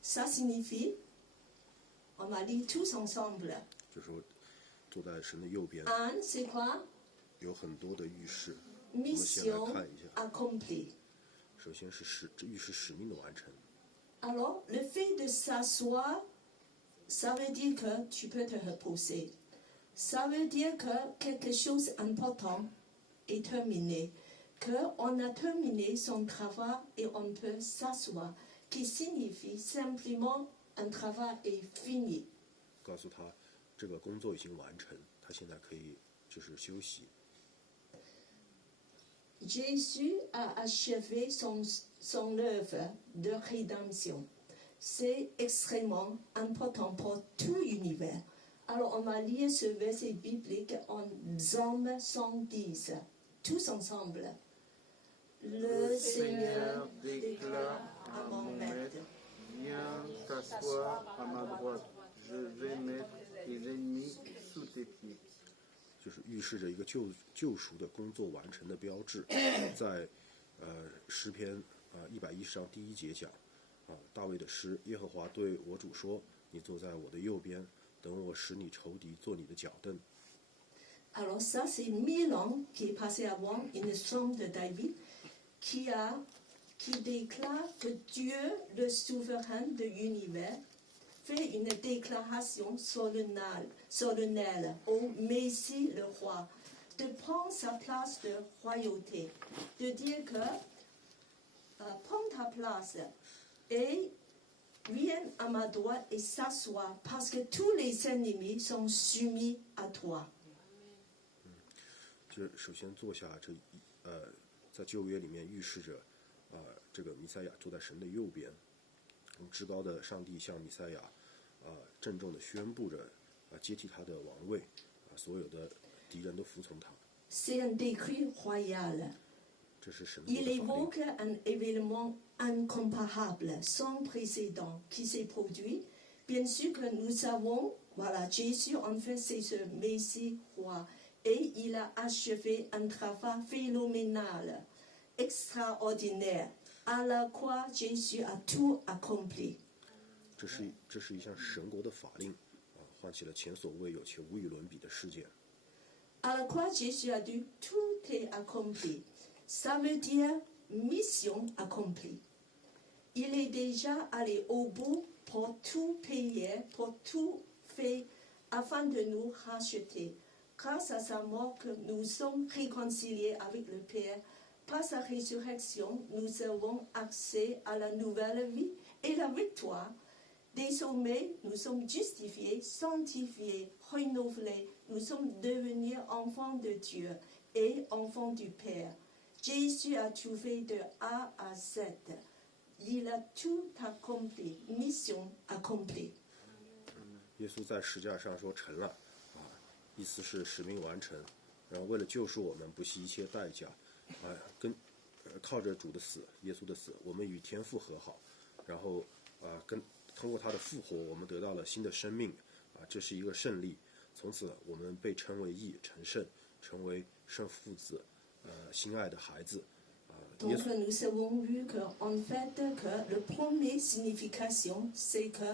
ça signifie, on va lire tous ensemble. 就是说坐在神的右边， Un, c'est quoi? 有很多的预示。我们先来 Mission 看一下， accomplie. 首先是预示使命的完成。 Alors, le fait de s'asseoir, ça veut dire que tu peux te reposer. Ça veut dire que quelque chose d'important est terminé, qu'on a terminé son travail et on peut s'asseoir, qui signifie simplement un travail est fini. 告诉他，这个工作已经完成，他现在可以就是休息。 Jésus a achevé son œuvre de rédemption. C'est extrêmement important pour tout l'univers. Alors, on va lire ce verset biblique en Psaume 110, tous ensemble. Le Seigneur déclare à mon maître, viens t'asseoir à ma droite. Je vais mettre tes ennemis sous tes pieds. 就是预示着一个救赎的工作完成的标志，在诗篇110章第1节讲大卫的诗，耶和华对我主说：“你坐在我的右边，等我使你仇敌做你的脚凳。” Alors ça, c'est Milan qui est passé avant une psaume de David qui déclare que Dieu, le souverain de l'univers, fait une déclaration solennelle au Messie le roi, de prendre sa place de royauté, de dire que prends ta place et viens à ma droite et s'assois parce que tous les ennemis sont soumis à toi. 这首先坐下，在旧约里面预示着这个弥赛亚坐在神的右边，至高的上帝向弥赛亚郑重地宣布着接替他的王位，所有的敌人都服从他。 C'est un décret royal. 这是神的 Il 法令。 évoque un événement incomparable, sans précédent, qui s'est produit. Bien sûr que nous savons, voilà, Jésus en fait c'est ce Messie roi. Et il a achevé un travail phénoménal, extraordinaire. À la croix, Jésus a tout accompli. 这是一项神国的法令唤起了前所未有且无与伦比的事件。 À la croix, Jésus a dit tout est accompli. Ça veut dire mission accomplie. Il est déjà allé au bout pour tout payer, pour tout faire, afin de nous racheter. Grâce à sa mort, que nous sommes réconciliés avec le Père. Par sa résurrection, nous avons accès à la nouvelle vie et la victoire. Désormais, nous sommes justifiés, sanctifiés, renouvelés. Nous sommes devenus enfants de Dieu et enfants du Père. Jésus a tout fait de A à Z. Il a tout accompli, mission accomplie. 耶稣在十字架上说成了意思是使命完成，然后为了救赎我们，不惜一切代价，靠着主的死，耶稣的死，我们与天父和好，然后通过他的复活，我们得到了新的生命，这是一个胜利。从此，我们被称为义、成圣，成为圣父子，心爱的孩子。Donc nous avons vu qu'en fait, que la première signification, c'est que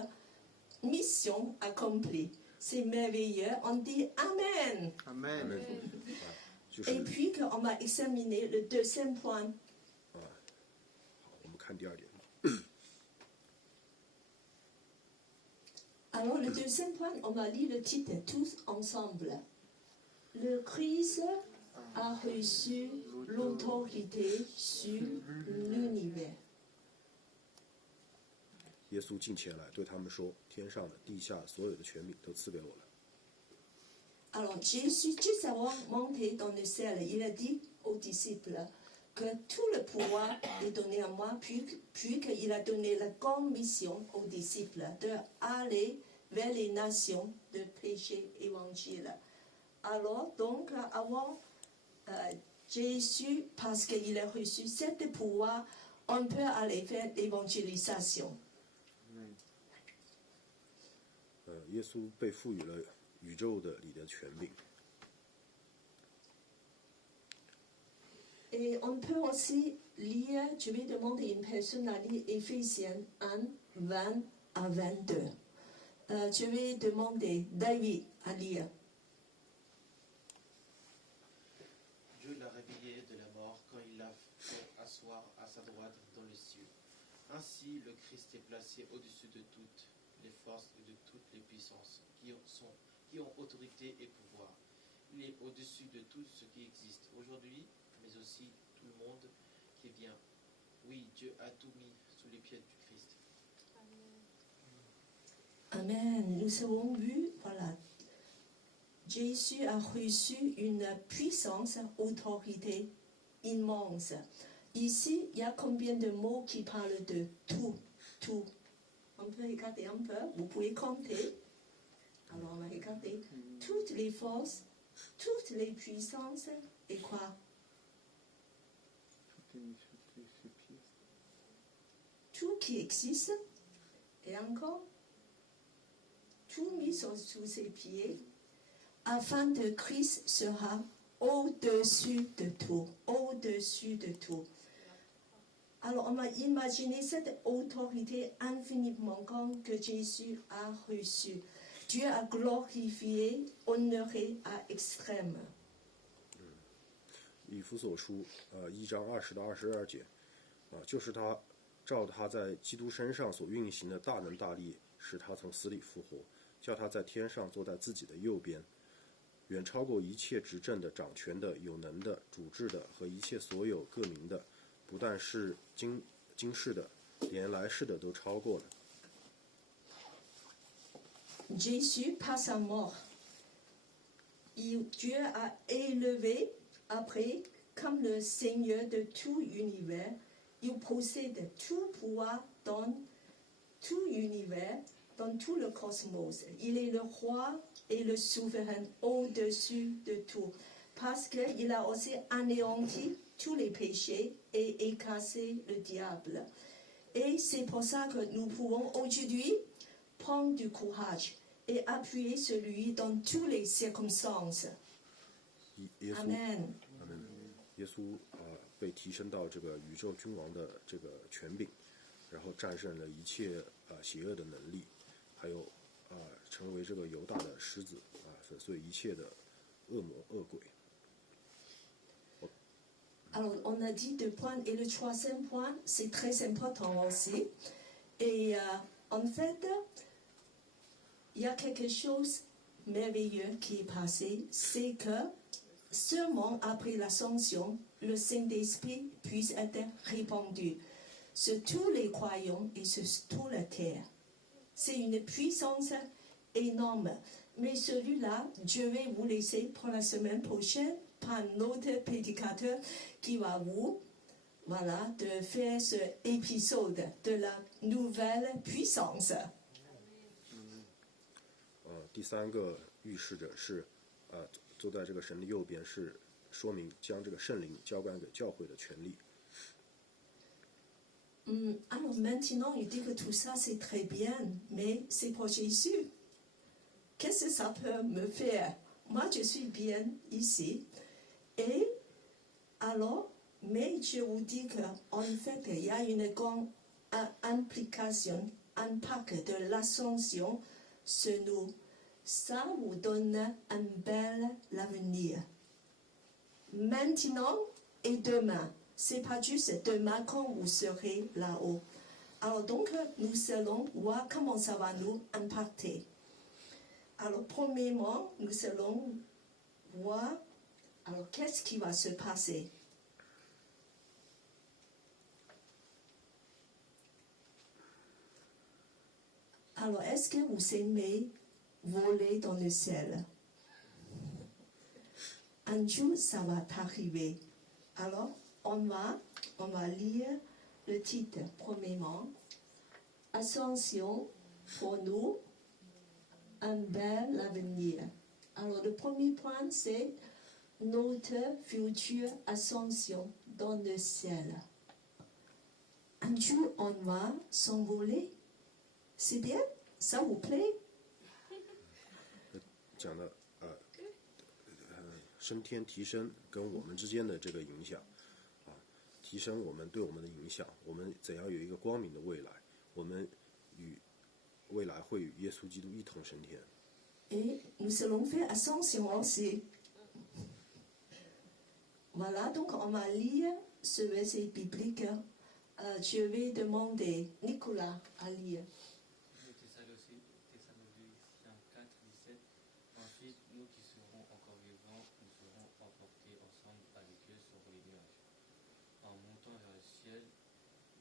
mission accomplie. C'est merveilleux, on dit Amen. Amen. Et puis qu'on va examiner le deuxième point. 我们看第二点。 Alors le deuxième point, on va lire le titre tous ensemble. Le Christ a reçu l'autorité sur l'univers. 耶稣近前来对他们说：“天上的、地下所有的权柄都赐给我了。” Alors Jésus, juste avant de monter dans le ciel, il a dit aux disciples que tout le pouvoir est donné à moi, puis qu'il a donné la grande mission aux disciples d'aller vers les nations, de prêcher l'évangile. Alors donc, avant Jésus, parce qu'il a reçu ce pouvoir, on peut aller faire l'évangélisation. 耶稣被赋予了宇宙的里的权柄。 Et on peut aussi lire, je vais demander une personne à lire Éphésiens 1, 20 à 22. Je vais demander David à lire. Dieu l'a réveillé de la mort quand il l'a fait asseoir à sa droite dans les cieux. Ainsi, le Christ est placé au-dessus de toutes les forces et de toutes les puissances qui ont autorité et pouvoir. Il est au-dessus de tout ce qui existe aujourd'hui, mais aussi tout le monde qui vient. Oui, Dieu a tout mis sous les pieds du Christ. Amen. Nous avons vu, voilà, Jésus a reçu une puissance, autorité immense. Ici, il y a combien de mots qui parlent de tout, tout. On peut regarder un peu, vous pouvez compter. Alors on va regarder toutes les forces, toutes les puissances et quoi? Tout est mis sous ses pieds. Tout qui existe et encore tout mis sous ses pieds afin que Christ sera au-dessus de tout, au-dessus de tout. Alors on va imaginer cette autorité infiniment grande que Jésus a reçue. Dieu a glorifié, honoré à extrême. 以弗所书1章20到22节就是他照他在基督身上所运行的大能大力，使他从死里复活，叫他在天上坐在自己的右边，远超过一切执政的、掌权的、有能的、主治的和一切所有各民的，不但是今世的，连来世的都超过了。 Jésus, par sa mort, Dieu a élevé après comme le Seigneur de tout l'univers. Il possède tout pouvoir dans tout l'univers, dans tout le cosmos. Il est le roi et le souverain au-dessus de tout. Parce qu'il a aussi anéanti tous les péchés et écrasé le diable. Et c'est pour ça que nous pouvons aujourd'hui prendre du courage et appuyer sur lui dans toutes les circonstances. Amen. 耶稣被提升到这个宇宙君王的这个权柄，然后战胜了一切邪恶的能力，还有成为这个犹大的狮子粉碎一切的恶魔恶鬼。 Alors, on a dit 2 points. Et le troisième point, c'est très important aussi. Et en fait, il y a quelque chose de merveilleux qui est passé. C'est que seulement après l'ascension, le Saint-Esprit puisse être répandu sur tous les croyants et sur toute la terre. C'est une puissance énorme. Mais celui-là, je vais vous laisser pour la semaine prochaine par notre prédicateur qui va vous, de faire ce épisode de la nouvelle puissance. 第三个预示着是坐在这个神的右边，是说明将这个圣灵交办给教会的权利。Alors maintenant, il dit que tout ça c'est très bien, mais c'est pour Jésus. Qu'est-ce que ça peut me faire? Moi, je suis bien ici. Et alors, mais je vous dis qu'en fait, il y a une grande implication, impact de l'ascension sur nous. Ça vous donne un bel avenir. Maintenant et demain. C'est pas juste demain quand vous serez là-haut. Alors donc, nous allons voir comment ça va nous impacter. Alors, premièrement, nous allons voir alors qu'est-ce qui va se passer. Alors, est-ce que vous aimez voler dans le ciel? Un jour, ça va t'arriver. Alors, on va lire le titre, premièrement. Ascension pour nous, un bel avenir. Alors, le premier point, c'est notre future ascension dans le ciel. Un jour, on va s'envoler. C'est bien? Ça vous plaît? 讲的升天提升跟我们之间的这个影响提升我们对我们的影响，我们怎样有一个光明的未来？我们与未来会与耶稣基督一同升天。Et nous allons faire ascension aussi. Voilà, donc on va lire ce verset biblique. Je vais demander Nicolas à lire. Thessaloniciens 4, 17. Ensuite, nous qui serons encore vivants, nous serons emportés ensemble avec eux sur les nuages, en montant vers le ciel,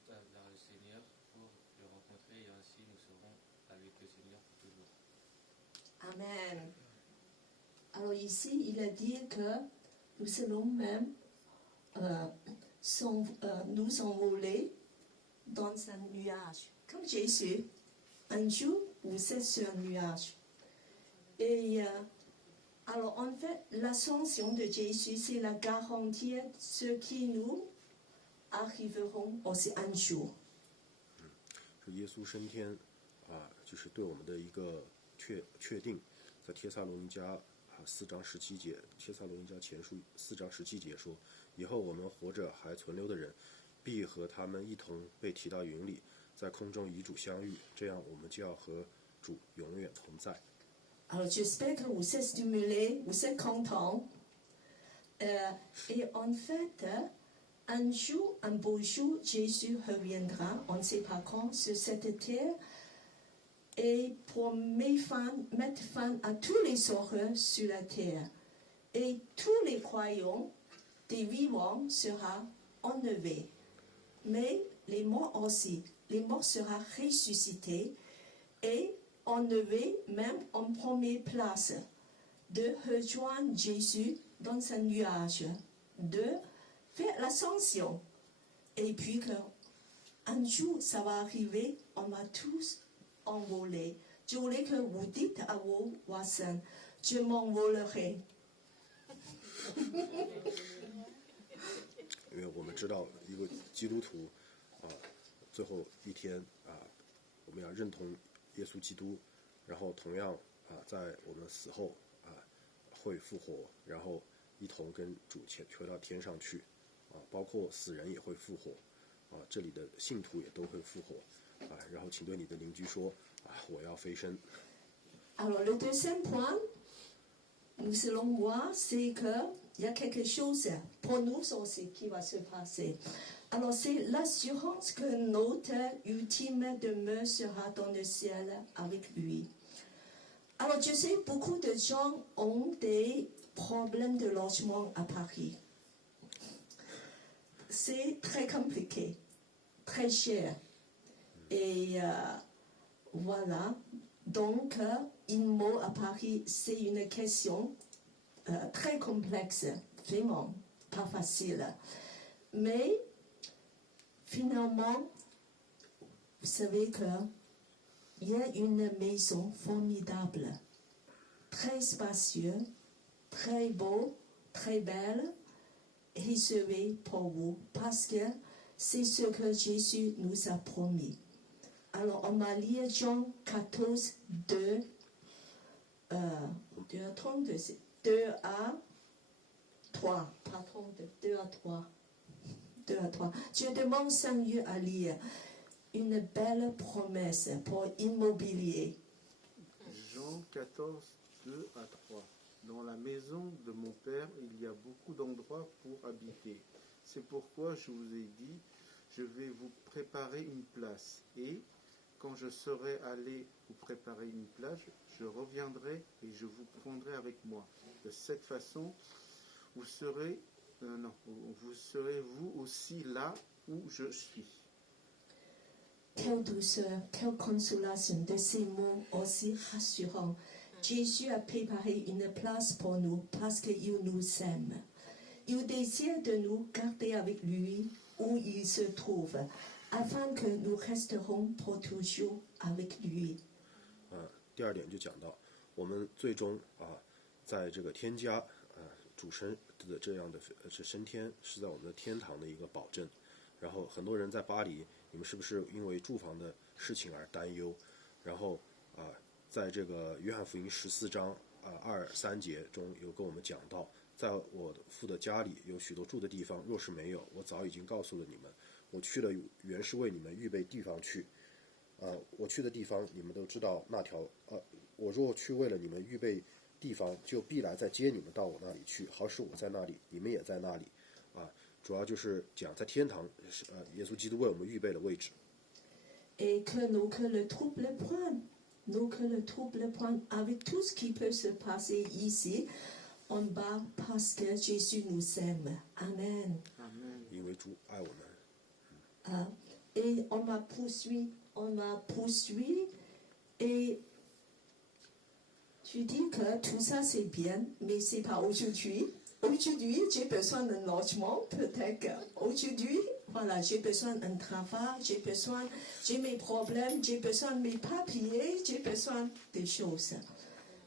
vers le Seigneur, pour le rencontrer, et ainsi nous serons avec le Seigneur pour toujours. Amen. Alors ici, il a dit que nous allons même nous envoler dans un nuage. Comme Jésus, un jour, vous êtes sur un nuage. Et alors en fait, l'ascension de Jésus, c'est la garantie de ce qui nous arriveront aussi un jour. 是耶稣升天就是对我们的一个确定，在帖撒罗尼迦4章17节，帖撒罗尼迦前书4章17节说，以后我们活着还存留的人，必和他们一同被提到云里，在空中与主相遇，这样我们就要和主永远同在。Alors j'espère que vous êtes stimulés, vous êtes contents. Et en fait, un jour, un beau jour, Jésus reviendra, on ne sait pas quand, sur cette terre, et pour mettre fin à tous les horreurs sur la terre. Et tous les croyants des vivants seront enlevés. Mais les morts aussi, les morts seront ressuscités et enlevés même en première place, de rejoindre Jésus dans un nuage, de faire l'ascension. Et puis qu'un jour, ça va arriver, on va tous envoler. Je voulais que vous dites à vos voisins, je m'envolerai. 因为我们知道一个基督徒最后一天我们要认同耶稣基督，然后同样在我们死后会复活，然后一同跟主回到天上去包括死人也会复活这里的信徒也都会复活然后请对你的邻居说我要飞升。 Alors le deuxième point, nous allons voir, c'est qu'il y a quelque chose pour nous aussi qui va se passer. Alors c'est l'assurance que notre ultime demeure sera dans le ciel avec lui. Alors je sais, beaucoup de gens ont des problèmes de logement à Paris. C'est très compliqué, très cher. Et voilà, donc INMO à Paris, c'est une question très complexe, vraiment pas facile. Mais finalement, vous savez qu'il y a une maison formidable, très spacieuse, très beau, très belle, réservée pour vous, parce que c'est ce que Jésus nous a promis. Alors, on va lire Jean 14, 2 à 3. Pardon, 2 à 3. 2 à 3. Je demande Seigneur à lire une belle promesse pour immobilier. Jean 14, 2 à 3. Dans la maison de mon Père, il y a beaucoup d'endroits pour habiter. C'est pourquoi je vous ai dit, je vais vous préparer une place. Et quand je serai allé vous préparer une place, je reviendrai et je vous prendrai avec moi. De cette façon, vous serez vous aussi là où je suis. Quelle douceur, quelle consolation de ces mots aussi rassurants. Jésus a préparé une place pour nous parce qu'il nous aime. Il désire de nous garder avec lui où il se trouve, afin que nous resterons pour toujours avec lui. 第二点就讲到，我们最终在这个天家主神的这样的升天是在我们的天堂的一个保证。然后很多人在巴黎，你们是不是因为住房的事情而担忧？然后在这个约翰福音14章2、3节中有跟我们讲到，在我父的家里有许多住的地方，若是没有，我早已经告诉了你们。我去了原是为你们预备地方去，我去的地方你们都知道那条，我若去为了你们预备地方，就必来再接你们到我那里去，好使我在那里，你们也在那里。主要就是讲在天堂，耶稣基督为我们预备了位置。Et que nous que le trouble point, nous que le trouble point avec tout ce qui peut se passer ici, en bas parce que Jésus nous aime. Amen. 因为主爱我们。Et on m'a poursuivi, et tu dis que tout ça c'est bien, mais c'est pas aujourd'hui. Aujourd'hui, j'ai besoin d'un logement, peut-être. Aujourd'hui, voilà, j'ai besoin d'un travail, j'ai mes problèmes, j'ai besoin de mes papiers, j'ai besoin des choses.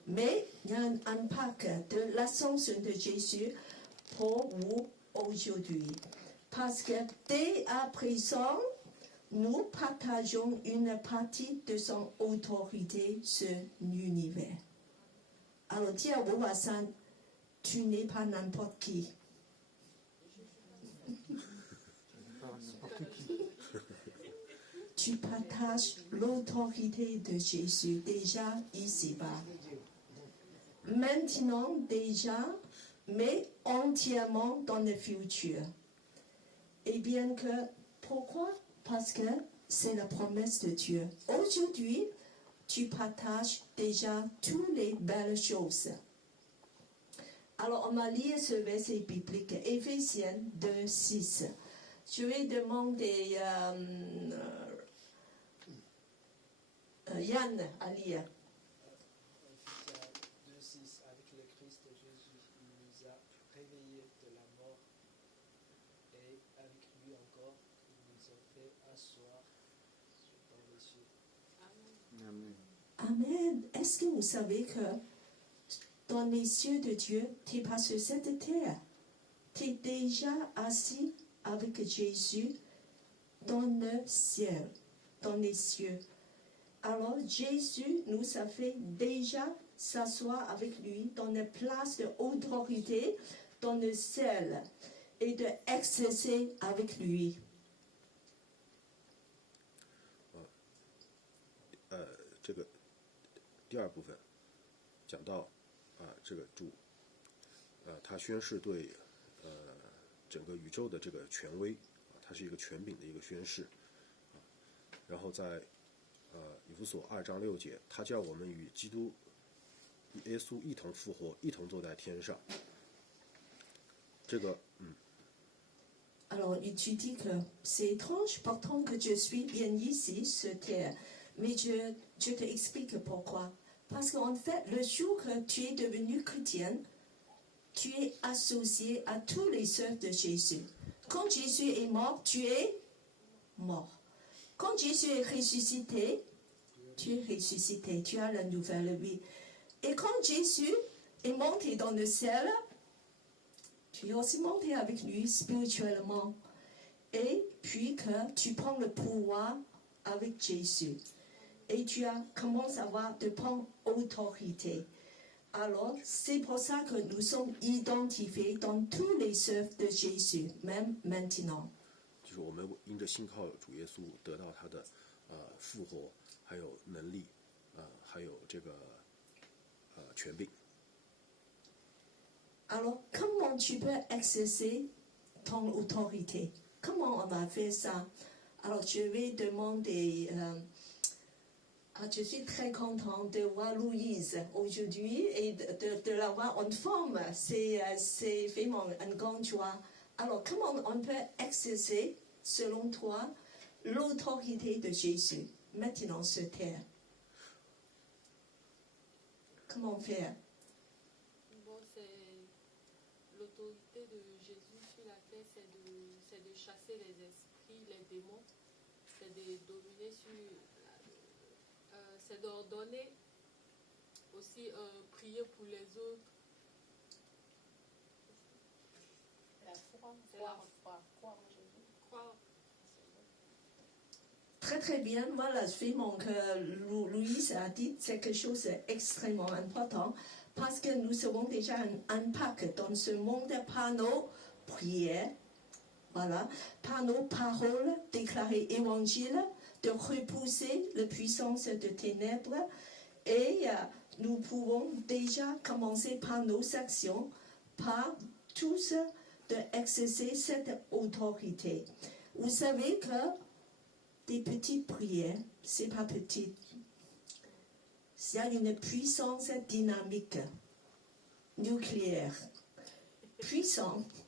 Mais il y a un impact de l'ascension de Jésus pour vous aujourd'hui. Parce que dès à présent, nous partageons une partie de son autorité sur l'univers. Alors dis à vos voisins, tu n'es pas n'importe qui. Tu partages l'autorité de Jésus déjà ici-bas. Maintenant déjà, mais entièrement dans le futur. Et bien que, pourquoi? Parce que c'est la promesse de Dieu. Aujourd'hui, tu partages déjà toutes les belles choses. Alors, on va lire ce verset biblique, Éphésiens 2, 6. Je vais demander Yann à lire. Ephésiens 2:6 avec le Christ Jésus, il nous a réveillés de la mort et avec lui encore, il nous a fait asseoir dans les cieux. Amen. Amen. Est-ce que vous savez que dans les cieux de Dieu, tu n'es pas sur cette terre? Tu es déjà assis avec Jésus dans le ciel, dans les cieux. Alors Jésus nous a fait déjà s'asseoir avec lui dans une place d'autorité dans le ciel et d'exercer avec lui. 这个第二部分讲到这个主他宣誓对整个宇宙的这个权威它是一个权柄的一个宣誓然后在以弗所2章6节，他叫我们与基督耶稣一同复活，一同坐在天上。这个Alors, tu dis que c'est étrange, pourtant que je suis bien ici sur terre. Mais je t'explique pourquoi. Parce qu'en fait, le jour que tu es devenu chrétien, tu es associé à tous les œuvres de Jésus. Quand Jésus est mort, tu es mort. Quand Jésus est ressuscité, tu es ressuscité, tu as la nouvelle vie. Et quand Jésus est monté dans le ciel, tu es aussi monté avec lui spirituellement. Et puis que tu prends le pouvoir avec Jésus. Et tu commences à avoir de prendre autorité. Alors, c'est pour ça que nous sommes identifiés dans tous les œuvres de Jésus, même maintenant. 就是我们因着信靠主耶稣得到他的复活，还有能力，还有这个权柄。Alors, comment tu peux exercer ton autorité? Comment on va faire ça? Alors, je vais demander. Je suis très contente de voir Louise aujourd'hui et de la voir en forme. C'est vraiment une grande joie. Alors, comment on peut exercer, selon toi, l'autorité de Jésus maintenant sur terre? Comment faire? Bon, c'est l'autorité de Jésus sur la terre, c'est de chasser les esprits, les démons, c'est de dominer sur, c'est d'ordonner, aussi prier pour les autres. La foi, croire en Jésus. Croire. Très très bien, voilà, vraiment que Louise a dit quelque chose d'extrêmement important parce que nous avons déjà un impact dans ce monde par nos prières, voilà, par nos paroles, déclarer évangile, de repousser la puissance de ténèbres et nous pouvons déjà commencer par nos actions, par tous d'exercer cette autorité. Vous savez que des petites prières, c'est pas petit. Il y a une puissance dynamique, nucléaire, puissante,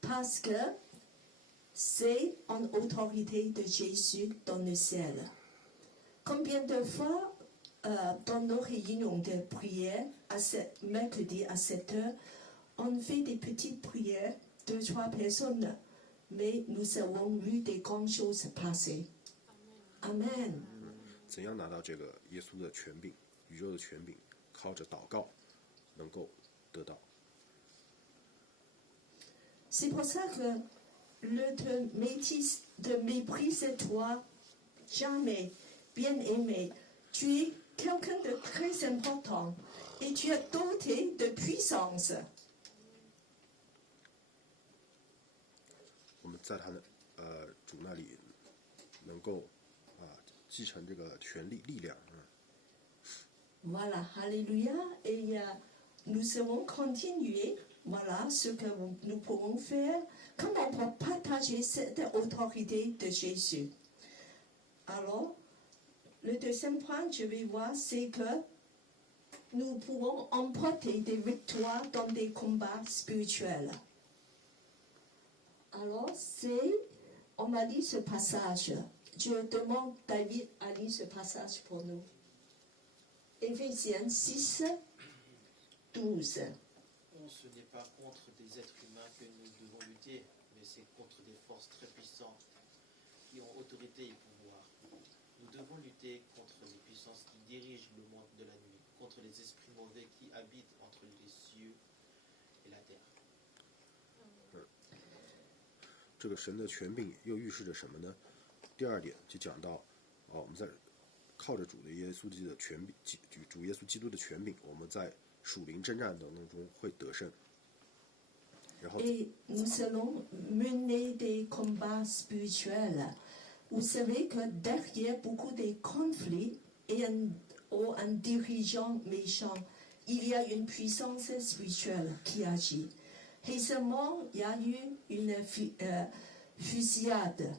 parce que c'est en autorité de Jésus dans le ciel. Combien de fois dans nos réunions de prière, mercredi à 7 heures, on fait des petites prières, 2-3 personnes, mais nous avons vu des grandes choses passer. Amen. 怎样拿到这个耶稣的权柄、宇宙的权柄？靠着祷告能够得到。C'est pour ça que le te méprise toi jamais, bien-aimé. Tu es quelqu'un de très important et tu es doté de puissance. 我们在他的主那里能够继承这个权力力量。Voilà, alléluia. Et nous serons continuer. Voilà ce que nous pourrons faire. Comment on peut partager cette autorité de Jésus. Alors, le deuxième point, je vais voir, c'est que nous pourrons emporter des victoires dans des combats spirituels. Alors, on m'a dit ce passage. Je demande David à lire ce passage pour nous. Éphésiens 6, 12. Ce n'est pas contre des êtres humains que nous devons lutter, mais c'est contre des forces très puissantes qui ont autorité et pouvoir. Nous devons lutter contre les puissances qui dirigent le monde de la nuit, contre les esprits mauvais qui habitent entre les cieux et la terre. 这个神的权柄又预示着什么呢？第二点就讲到，我们在靠着主耶稣基督的权柄，主耶稣基督的权柄，我们在属灵征战当中会得胜。Et nous allons mener des combats spirituels. Vous savez que derrière beaucoup de conflits et un dirigeant méchant, il y a une puissance spirituelle qui agit. Récemment, il y a eu une fusillade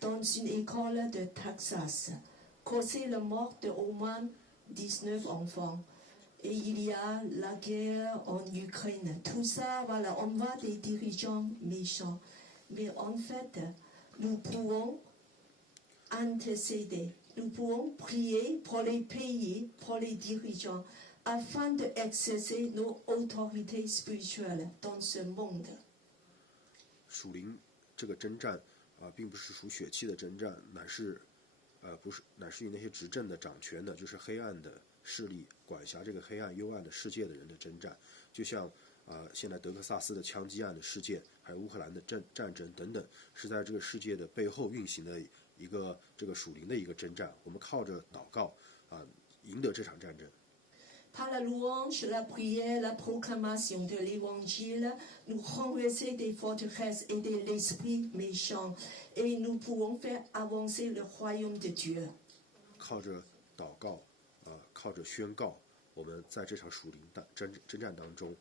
dans une école de Texas, causé la mort d'au moins 19 enfants. Et il y a la guerre en Ukraine. Tout ça, voilà, on voit des dirigeants méchants. Mais en fait, nous pouvons intercéder. Nous pouvons prier pour les pays, pour les dirigeants, afin d'exercer nos autorités spirituelles dans ce monde. 属灵这个征战并不是属血气的征战，乃是与那些执政的、掌权的，就是黑暗的势力管辖这个黑暗幽暗的世界的人的征战。就像现在德克萨斯的枪击案的事件，还有乌克兰的战争等等，是在这个世界的背后运行的一个这个属灵的一个征战。我们靠着祷告赢得这场战争。Par la louange, la prière, la proclamation de l'évangile, nous renverser des forteresses et de l'esprit méchant, et nous pourrons faire avancer le royaume de Dieu. 靠着祷告靠着宣告，我们在这场属灵征战当中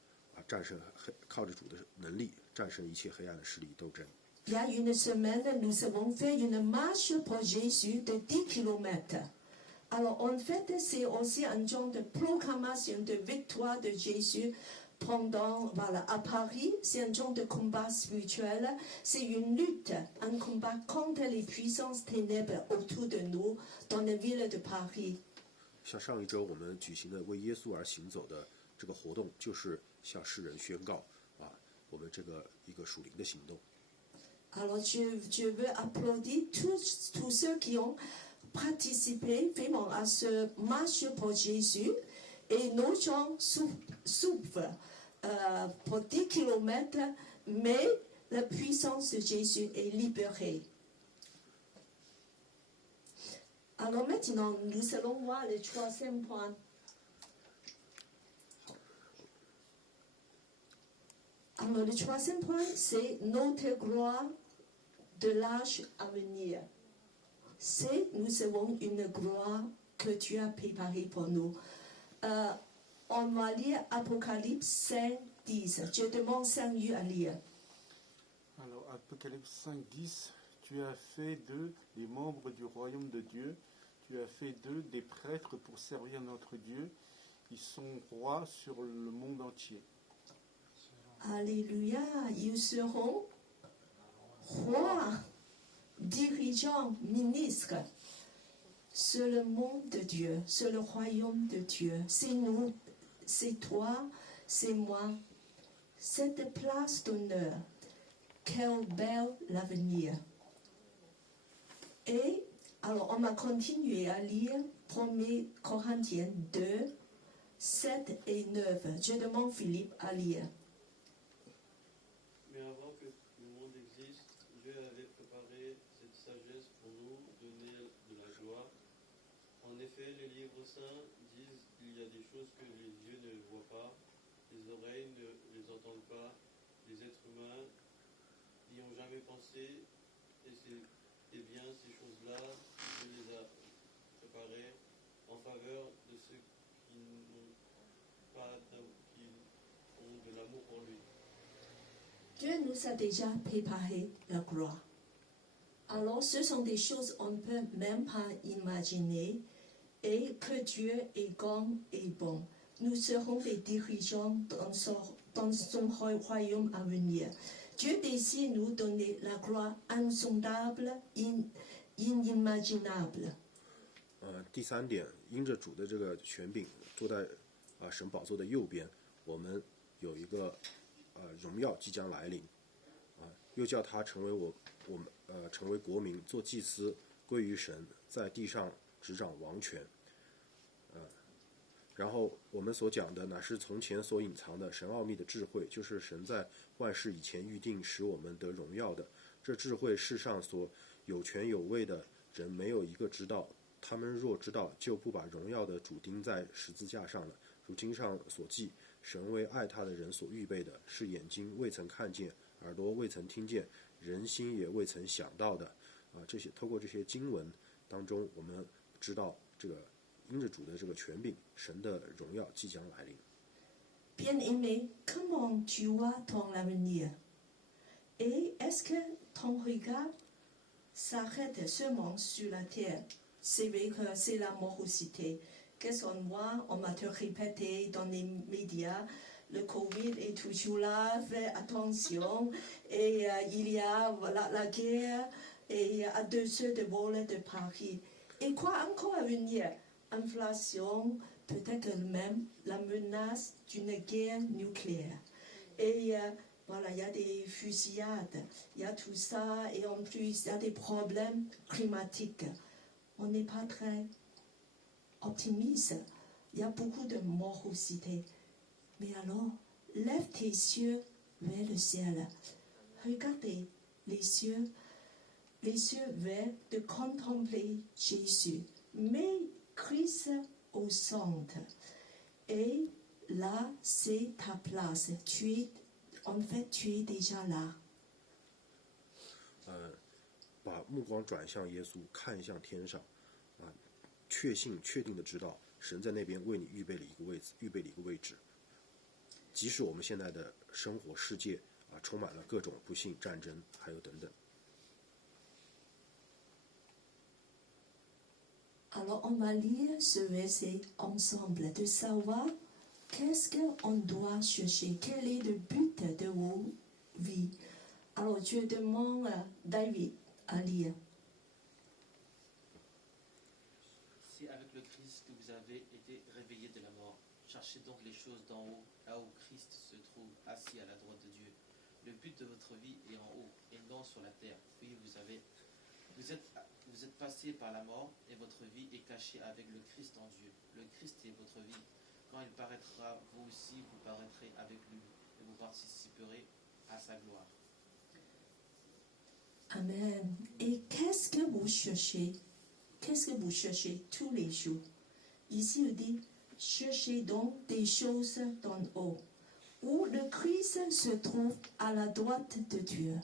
战胜靠着主的能力战胜一切黑暗的势力斗争。Il y a une semaine, nous avons fait une marche pour Jésus de 10 km. Alors en fait, c'est aussi un genre de proclamation de victoire de Jésus pendant, voilà, à Paris, c'est un genre de combat spirituel, c'est une lutte, un combat contre les puissances ténèbres autour de nous dans la ville de Paris. 像上一周我们举行的为耶稣而行走的这个活动，就是向世人宣告我们这个一个属灵的行动。Alors je veux applaudir tous ceux qui ont participé vraiment à ce marche pour Jésus. Et nos gens souffrent pour 10 km, mais la puissance de Jésus est libérée. Alors maintenant, nous allons voir le troisième point. Alors le troisième point, c'est notre gloire de l'âge à venir. C'est, nous avons une gloire que tu as préparée pour nous. On va lire Apocalypse 5, 10. Je demande Saint-Yu à lire. Alors, Apocalypse 5, 10, tu as fait d'eux les membres du royaume de Dieu. Tu as fait d'eux des prêtres pour servir notre Dieu. Ils sont rois sur le monde entier. Alléluia. Ils seront rois, dirigeants, ministres sur le monde de Dieu, sur le royaume de Dieu. C'est nous, c'est toi, c'est moi. Cette place d'honneur, quel bel avenir. Et alors on va continuer à lire 1 Corinthiens 2, 7 et 9. Je demande Philippe à lire. Mais avant que le monde existe, Dieu avait préparé cette sagesse pour nous donner de la joie. En effet, les livres saints disent qu'il y a des choses que les yeux ne voient pas, les oreilles ne les entendent pas, les êtres humains n'y ont jamais pensé, et bien ces choses-là, Dieu les a préparées en faveur de ceux qui n'ont pas qui ont de l'amour pour lui. Dieu nous a déjà préparé la gloire. Alors, ce sont des choses qu'on ne peut même pas imaginer, et que Dieu est grand et bon. Nous serons des dirigeants dans son royaume à venir. Dieu désire nous donner la gloire insondable, inimaginable. 第3点，因着主的这个权柄，坐在神宝座的右边，我们有一个荣耀即将来临，又叫他成为我们成为国民，做祭司，归于神，在地上执掌王权。然后我们所讲的乃是从前所隐藏的神奥秘的智慧，就是神在万事以前预定使我们得荣耀的。这智慧世上所有权有位的人没有一个知道，他们若知道，就不把荣耀的主钉在十字架上了。如经上所记，神为爱他的人所预备的，是眼睛未曾看见，耳朵未曾听见，人心也未曾想到的。这些透过这些经文当中，我们知道这个因着主的这个权柄，神的荣耀即将来临。Bien-aimé, comment tu vois ton avenir? Et est-ce que ton regard s'arrête seulement sur la terre? C'est vrai que c'est la morosité. Qu'est-ce qu'on voit? On m'a te répété dans les médias, le Covid est toujours là, fais attention. Et il y a voilà, la guerre, et à 2 heures de vol de Paris. Et quoi encore à venir? Inflation, peut-être même la menace d'une guerre nucléaire. Et voilà, il y a des fusillades, il y a tout ça, et en plus, il y a des problèmes climatiques. On n'est pas très optimiste. Il y a beaucoup de morosité. Mais alors, lève tes yeux vers le ciel. Regardez les yeux verts de contempler Jésus. Mais Christ au centre. Et là, c'est ta place. En fait, tu es déjà là. 把目光转向耶稣，看向天上，确定的知道，神在那边为你预备了一个位置。即使我们现在的生活世界充满了各种不幸、战争，还有等等。Alors, on va lire ce verset ensemble, de savoir qu'est-ce qu'on doit chercher, quel est le but de vos vies. Alors, je demande à David à lire. Si avec le Christ vous avez été réveillés de la mort, cherchez donc les choses d'en haut, là où Christ se trouve assis à la droite de Dieu. Le but de votre vie est en haut et non sur la terre. Puis vous êtes passé par la mort et votre vie est cachée avec le Christ en Dieu. Le Christ est votre vie. Quand il paraîtra, vous aussi vous paraîtrez avec lui et vous participerez à sa gloire. Amen. Et qu'est-ce que vous cherchez? Qu'est-ce que vous cherchez tous les jours? Ici, on dit, cherchez donc des choses d'en haut, où le Christ se trouve à la droite de Dieu.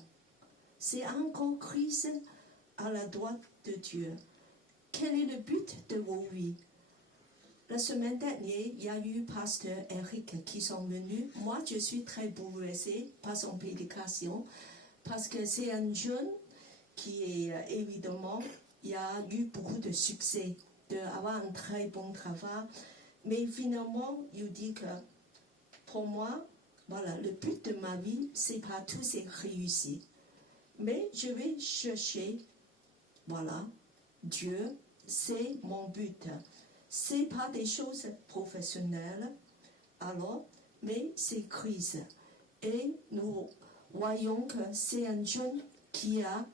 C'est encore Christ à la droite de Dieu. Quel est le but de vos vies? La semaine dernière, il y a eu pasteur Eric qui sont venus. Moi, je suis très bouleversée par son prédication parce que c'est un jeune qui est évidemment, il y a eu beaucoup de succès, d'avoir un très bon travail. Mais finalement, il dit que pour moi, voilà, le but de ma vie, c'est pas tout c'est réussi. Mais je vais chercher, voilà, Dieu, c'est mon but. C'est pas des choses professionnelles, alors, mais c'est Christ. Et nous voyons que c'est un jeune qui a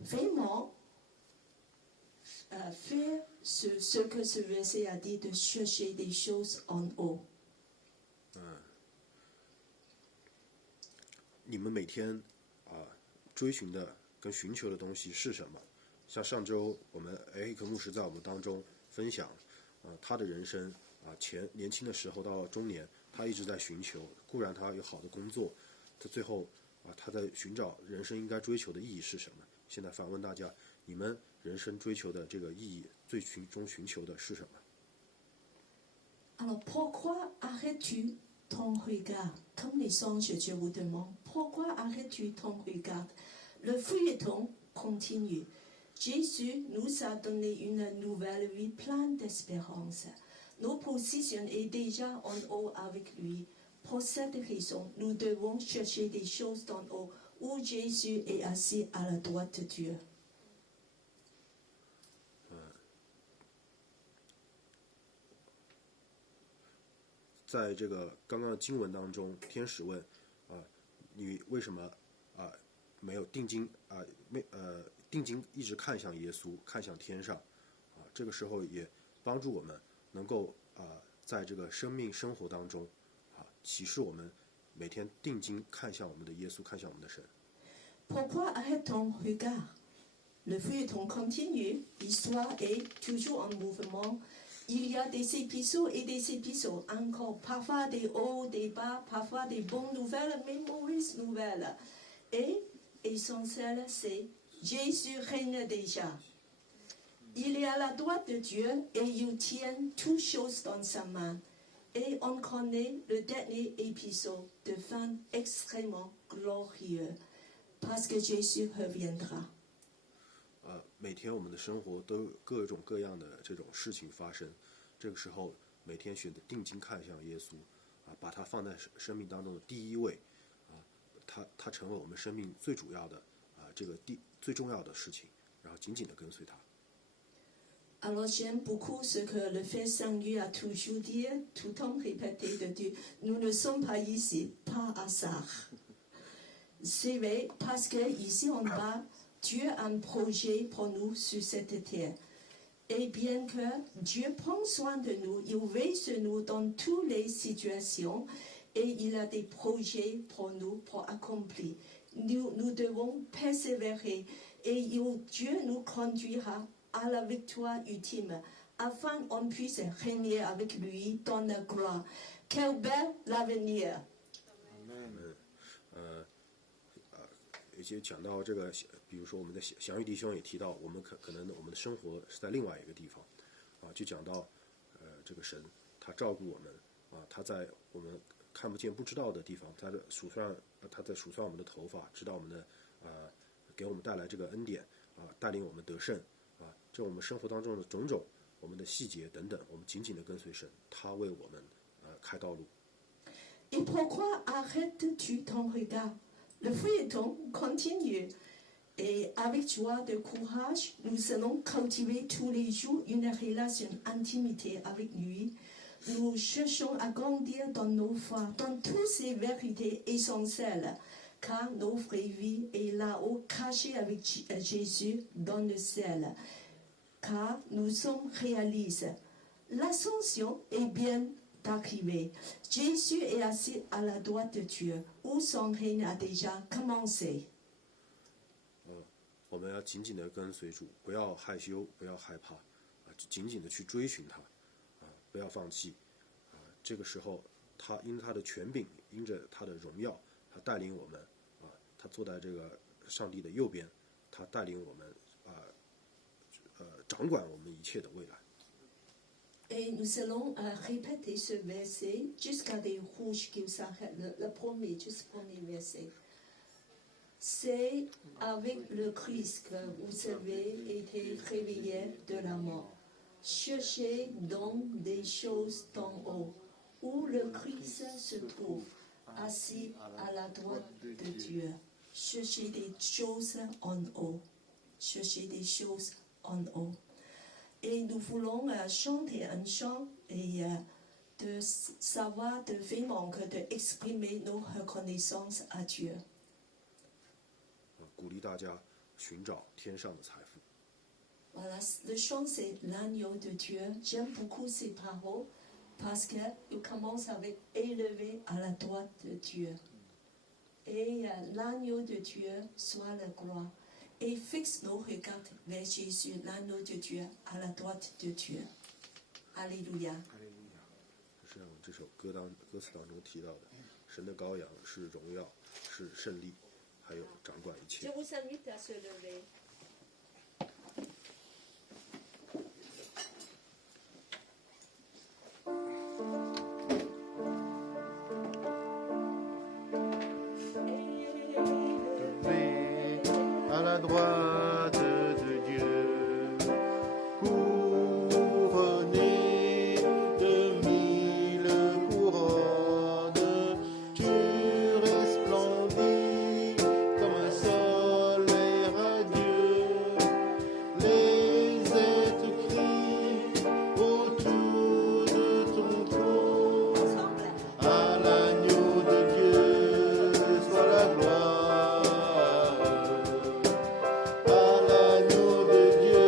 vraiment faire ce que ce verset a dit, de chercher des choses en haut. 你们每天追寻的跟寻求的东西是什么？像上周我们艾克牧师在我们当中分享，他的人生年轻的时候到中年，他一直在寻求，固然他有好的工作，他最后他在寻找人生应该追求的意义是什么？现在反问大家，你们人生追求的这个意义，最终寻求的是什么？ Alors pourquoi arrêtes-tu ton regard comme les anges, je vous demande, pourquoi arrêtes-tu ton regard? Le feuilleton continue. Jésus nous a donné une nouvelle vie pleine d'espérance. Notre position est déjà en haut avec lui. Pour cette raison, nous devons chercher des choses d'en haut, où Jésus est assis à la droite de Dieu. 在这个刚刚的经文当中，天使问你为什么没有定睛定睛一直看向耶稣，看向天上这个时候也帮助我们能够在这个生命生活当中启示我们每天定睛看向我们的耶稣，看向我们的神。 Pourquoi arrête ton regard? Le feuilleton continue, l'histoire est toujours en mouvement. Il y a des épisodes et des épisodes encore, parfois des hauts, des bas, parfois des bonnes nouvelles, mais mauvaises nouvelles. Et essentiel, c'est Jésus règne déjà. Il est à la droite de Dieu et il tient toutes choses dans sa main. Et on connaît le dernier épisode de fin extrêmement glorieux, parce que Jésus reviendra. 每天我们的生活都有各种各样的这种事情发生，这个时候每天选择定睛看向耶稣，把他放在生命当中的第一位，他成为我们生命最主要的这个最重要的事情，然后紧紧的跟随他。 Alors j'aime beaucoup ce que le Frère Saint-Louis a toujours dit, tout le temps répété de Dieu. Nous ne sommes pas ici, par hasard. C'est vrai, parce que ici en bas, Dieu a un projet pour nous sur cette terre. Et bien que Dieu prend soin de nous, il veille sur nous dans toutes les situations et il a des projets pour nous, pour accomplir. Nous devons persévérer et Dieu nous conduira à la victoire ultime, afin qu'on puisse régner avec lui dans la gloire. Quel bel avenir! 而且讲到这个，比如说我们的祥玉弟兄也提到，我们可能我们的生活是在另外一个地方，就讲到这个神他照顾我们他在我们看不见不知道的地方，他在数算我们的头发，知道我们的给我们带来这个恩典带领我们得胜这我们生活当中的种种，我们的细节等等，我们紧紧的跟随神，他为我们开道路。 Et pourquoi arrêtes-tu ton regard? Le feuilleton continue. Et avec joie de courage, nous allons cultiver tous les jours une relation intimité avec lui. Nous cherchons à grandir dans nos foi, dans toutes ces vérités essentielles, car notre vraie vie est là-haut, cachée avec Jésus dans le ciel. Car nous sommes réalistes. L'ascension est bien d'arriver. Jésus est assis à la droite de Dieu, où son règne a déjà commencé. 我们要紧紧的跟随主，不要害羞，不要害怕紧紧的去追寻他不要放弃这个时候，他因他的权柄，因着他的荣耀，他带领我们他坐在这个上帝的右边，他带领我们掌管我们一切的未来。 Et nous allons répéter ce verset jusqu'à des rouges qui s'arrêtent. Le premier, juste le premier verset. C'est avec le Christ que vous avez été réveillés de la mort. Cherchez donc des choses d'en haut, où le Christ se trouve, assis à la droite de Dieu. Cherchez des choses en haut. Cherchez des choses en haut. Et nous voulons chanter un chant et de savoir, de vraiment d'exprimer nos reconnaissances à Dieu. 鼓励大家寻找天上的财富。Voilà, le chant c'est l'agneau de Dieu. J'aime beaucoup ces paroles parce qu'il commence avec élevé à la droite de Dieu. Et l'agneau de Dieu soit la gloire. Et fixe nos regards vers Jésus, l'agneau de Dieu, à la droite de Dieu. Alléluia. 是像这首歌词当中提到的，神的羔羊是荣耀，是胜利，还有掌管一切。 Je vous invite à se lever. À la droite de Dieu, couronné de 1000 couronnes, tu resplendis comme un soleil radieux. Les êtres crient autour de ton trône. À l'agneau de Dieu soit la gloire. À l'agneau de Dieu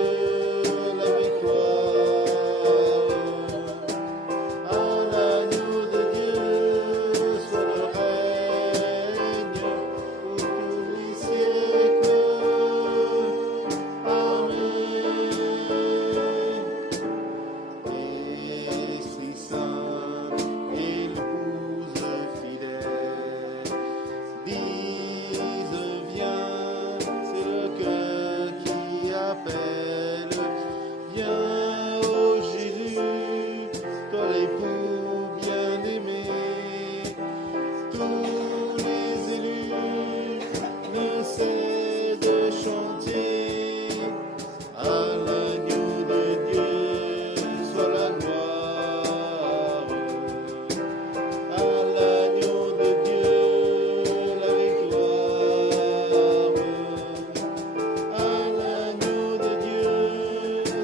la victoire. À l'agneau de Dieu soit le règne pour tous les siècles. Amen. Esprit Saint, épouse fidèle, dise viens, c'est le cœur qui appelle. Viens, ô Jésus, toi l'époux bien-aimé. Tous les élus ne cessent de chanter. À l'agneau de Dieu soit la gloire. À l'agneau de Dieu la victoire. À l'agneau de Dieu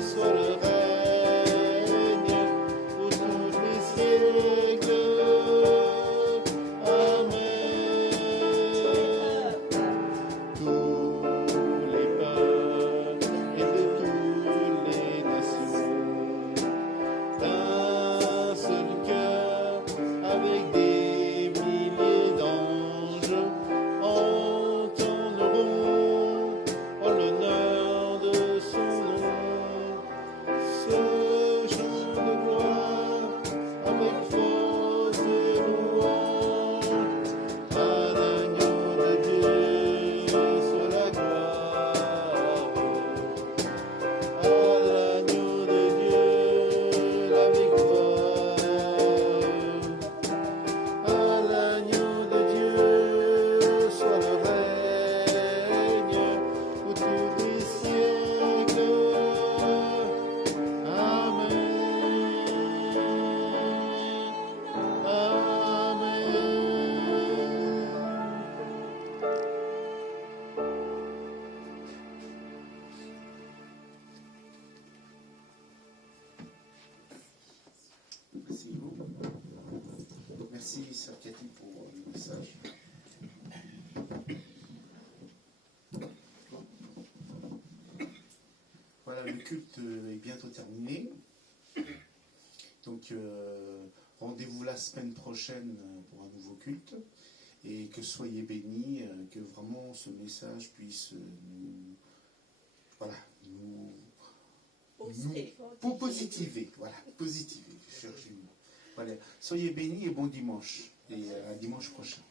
soit le règne pour tous les siècles. Amen. Tous les peuples et de toutes les nations, d'un seul cœur, avec des milliers d'anges, entendront en l'honneur de son nom ce chant de gloire avec force et louange. À l'agneau de Dieu soit la gloire. À l'agneau de Dieu la victoire. À l'agneau de Dieu soit le règne pour tous les siècles. Amen. Amen. Merci beaucoup. Merci, Sœur Cathy, pour le message. Voilà, le culte est bientôt terminé. Donc, rendez-vous la semaine prochaine pour un nouveau culte. Et que soyez bénis, que vraiment ce message puisse nous positiver. Voilà, positiver. Je cherche le mot. Voilà. Soyez bénis et bon dimanche. Et à dimanche prochain.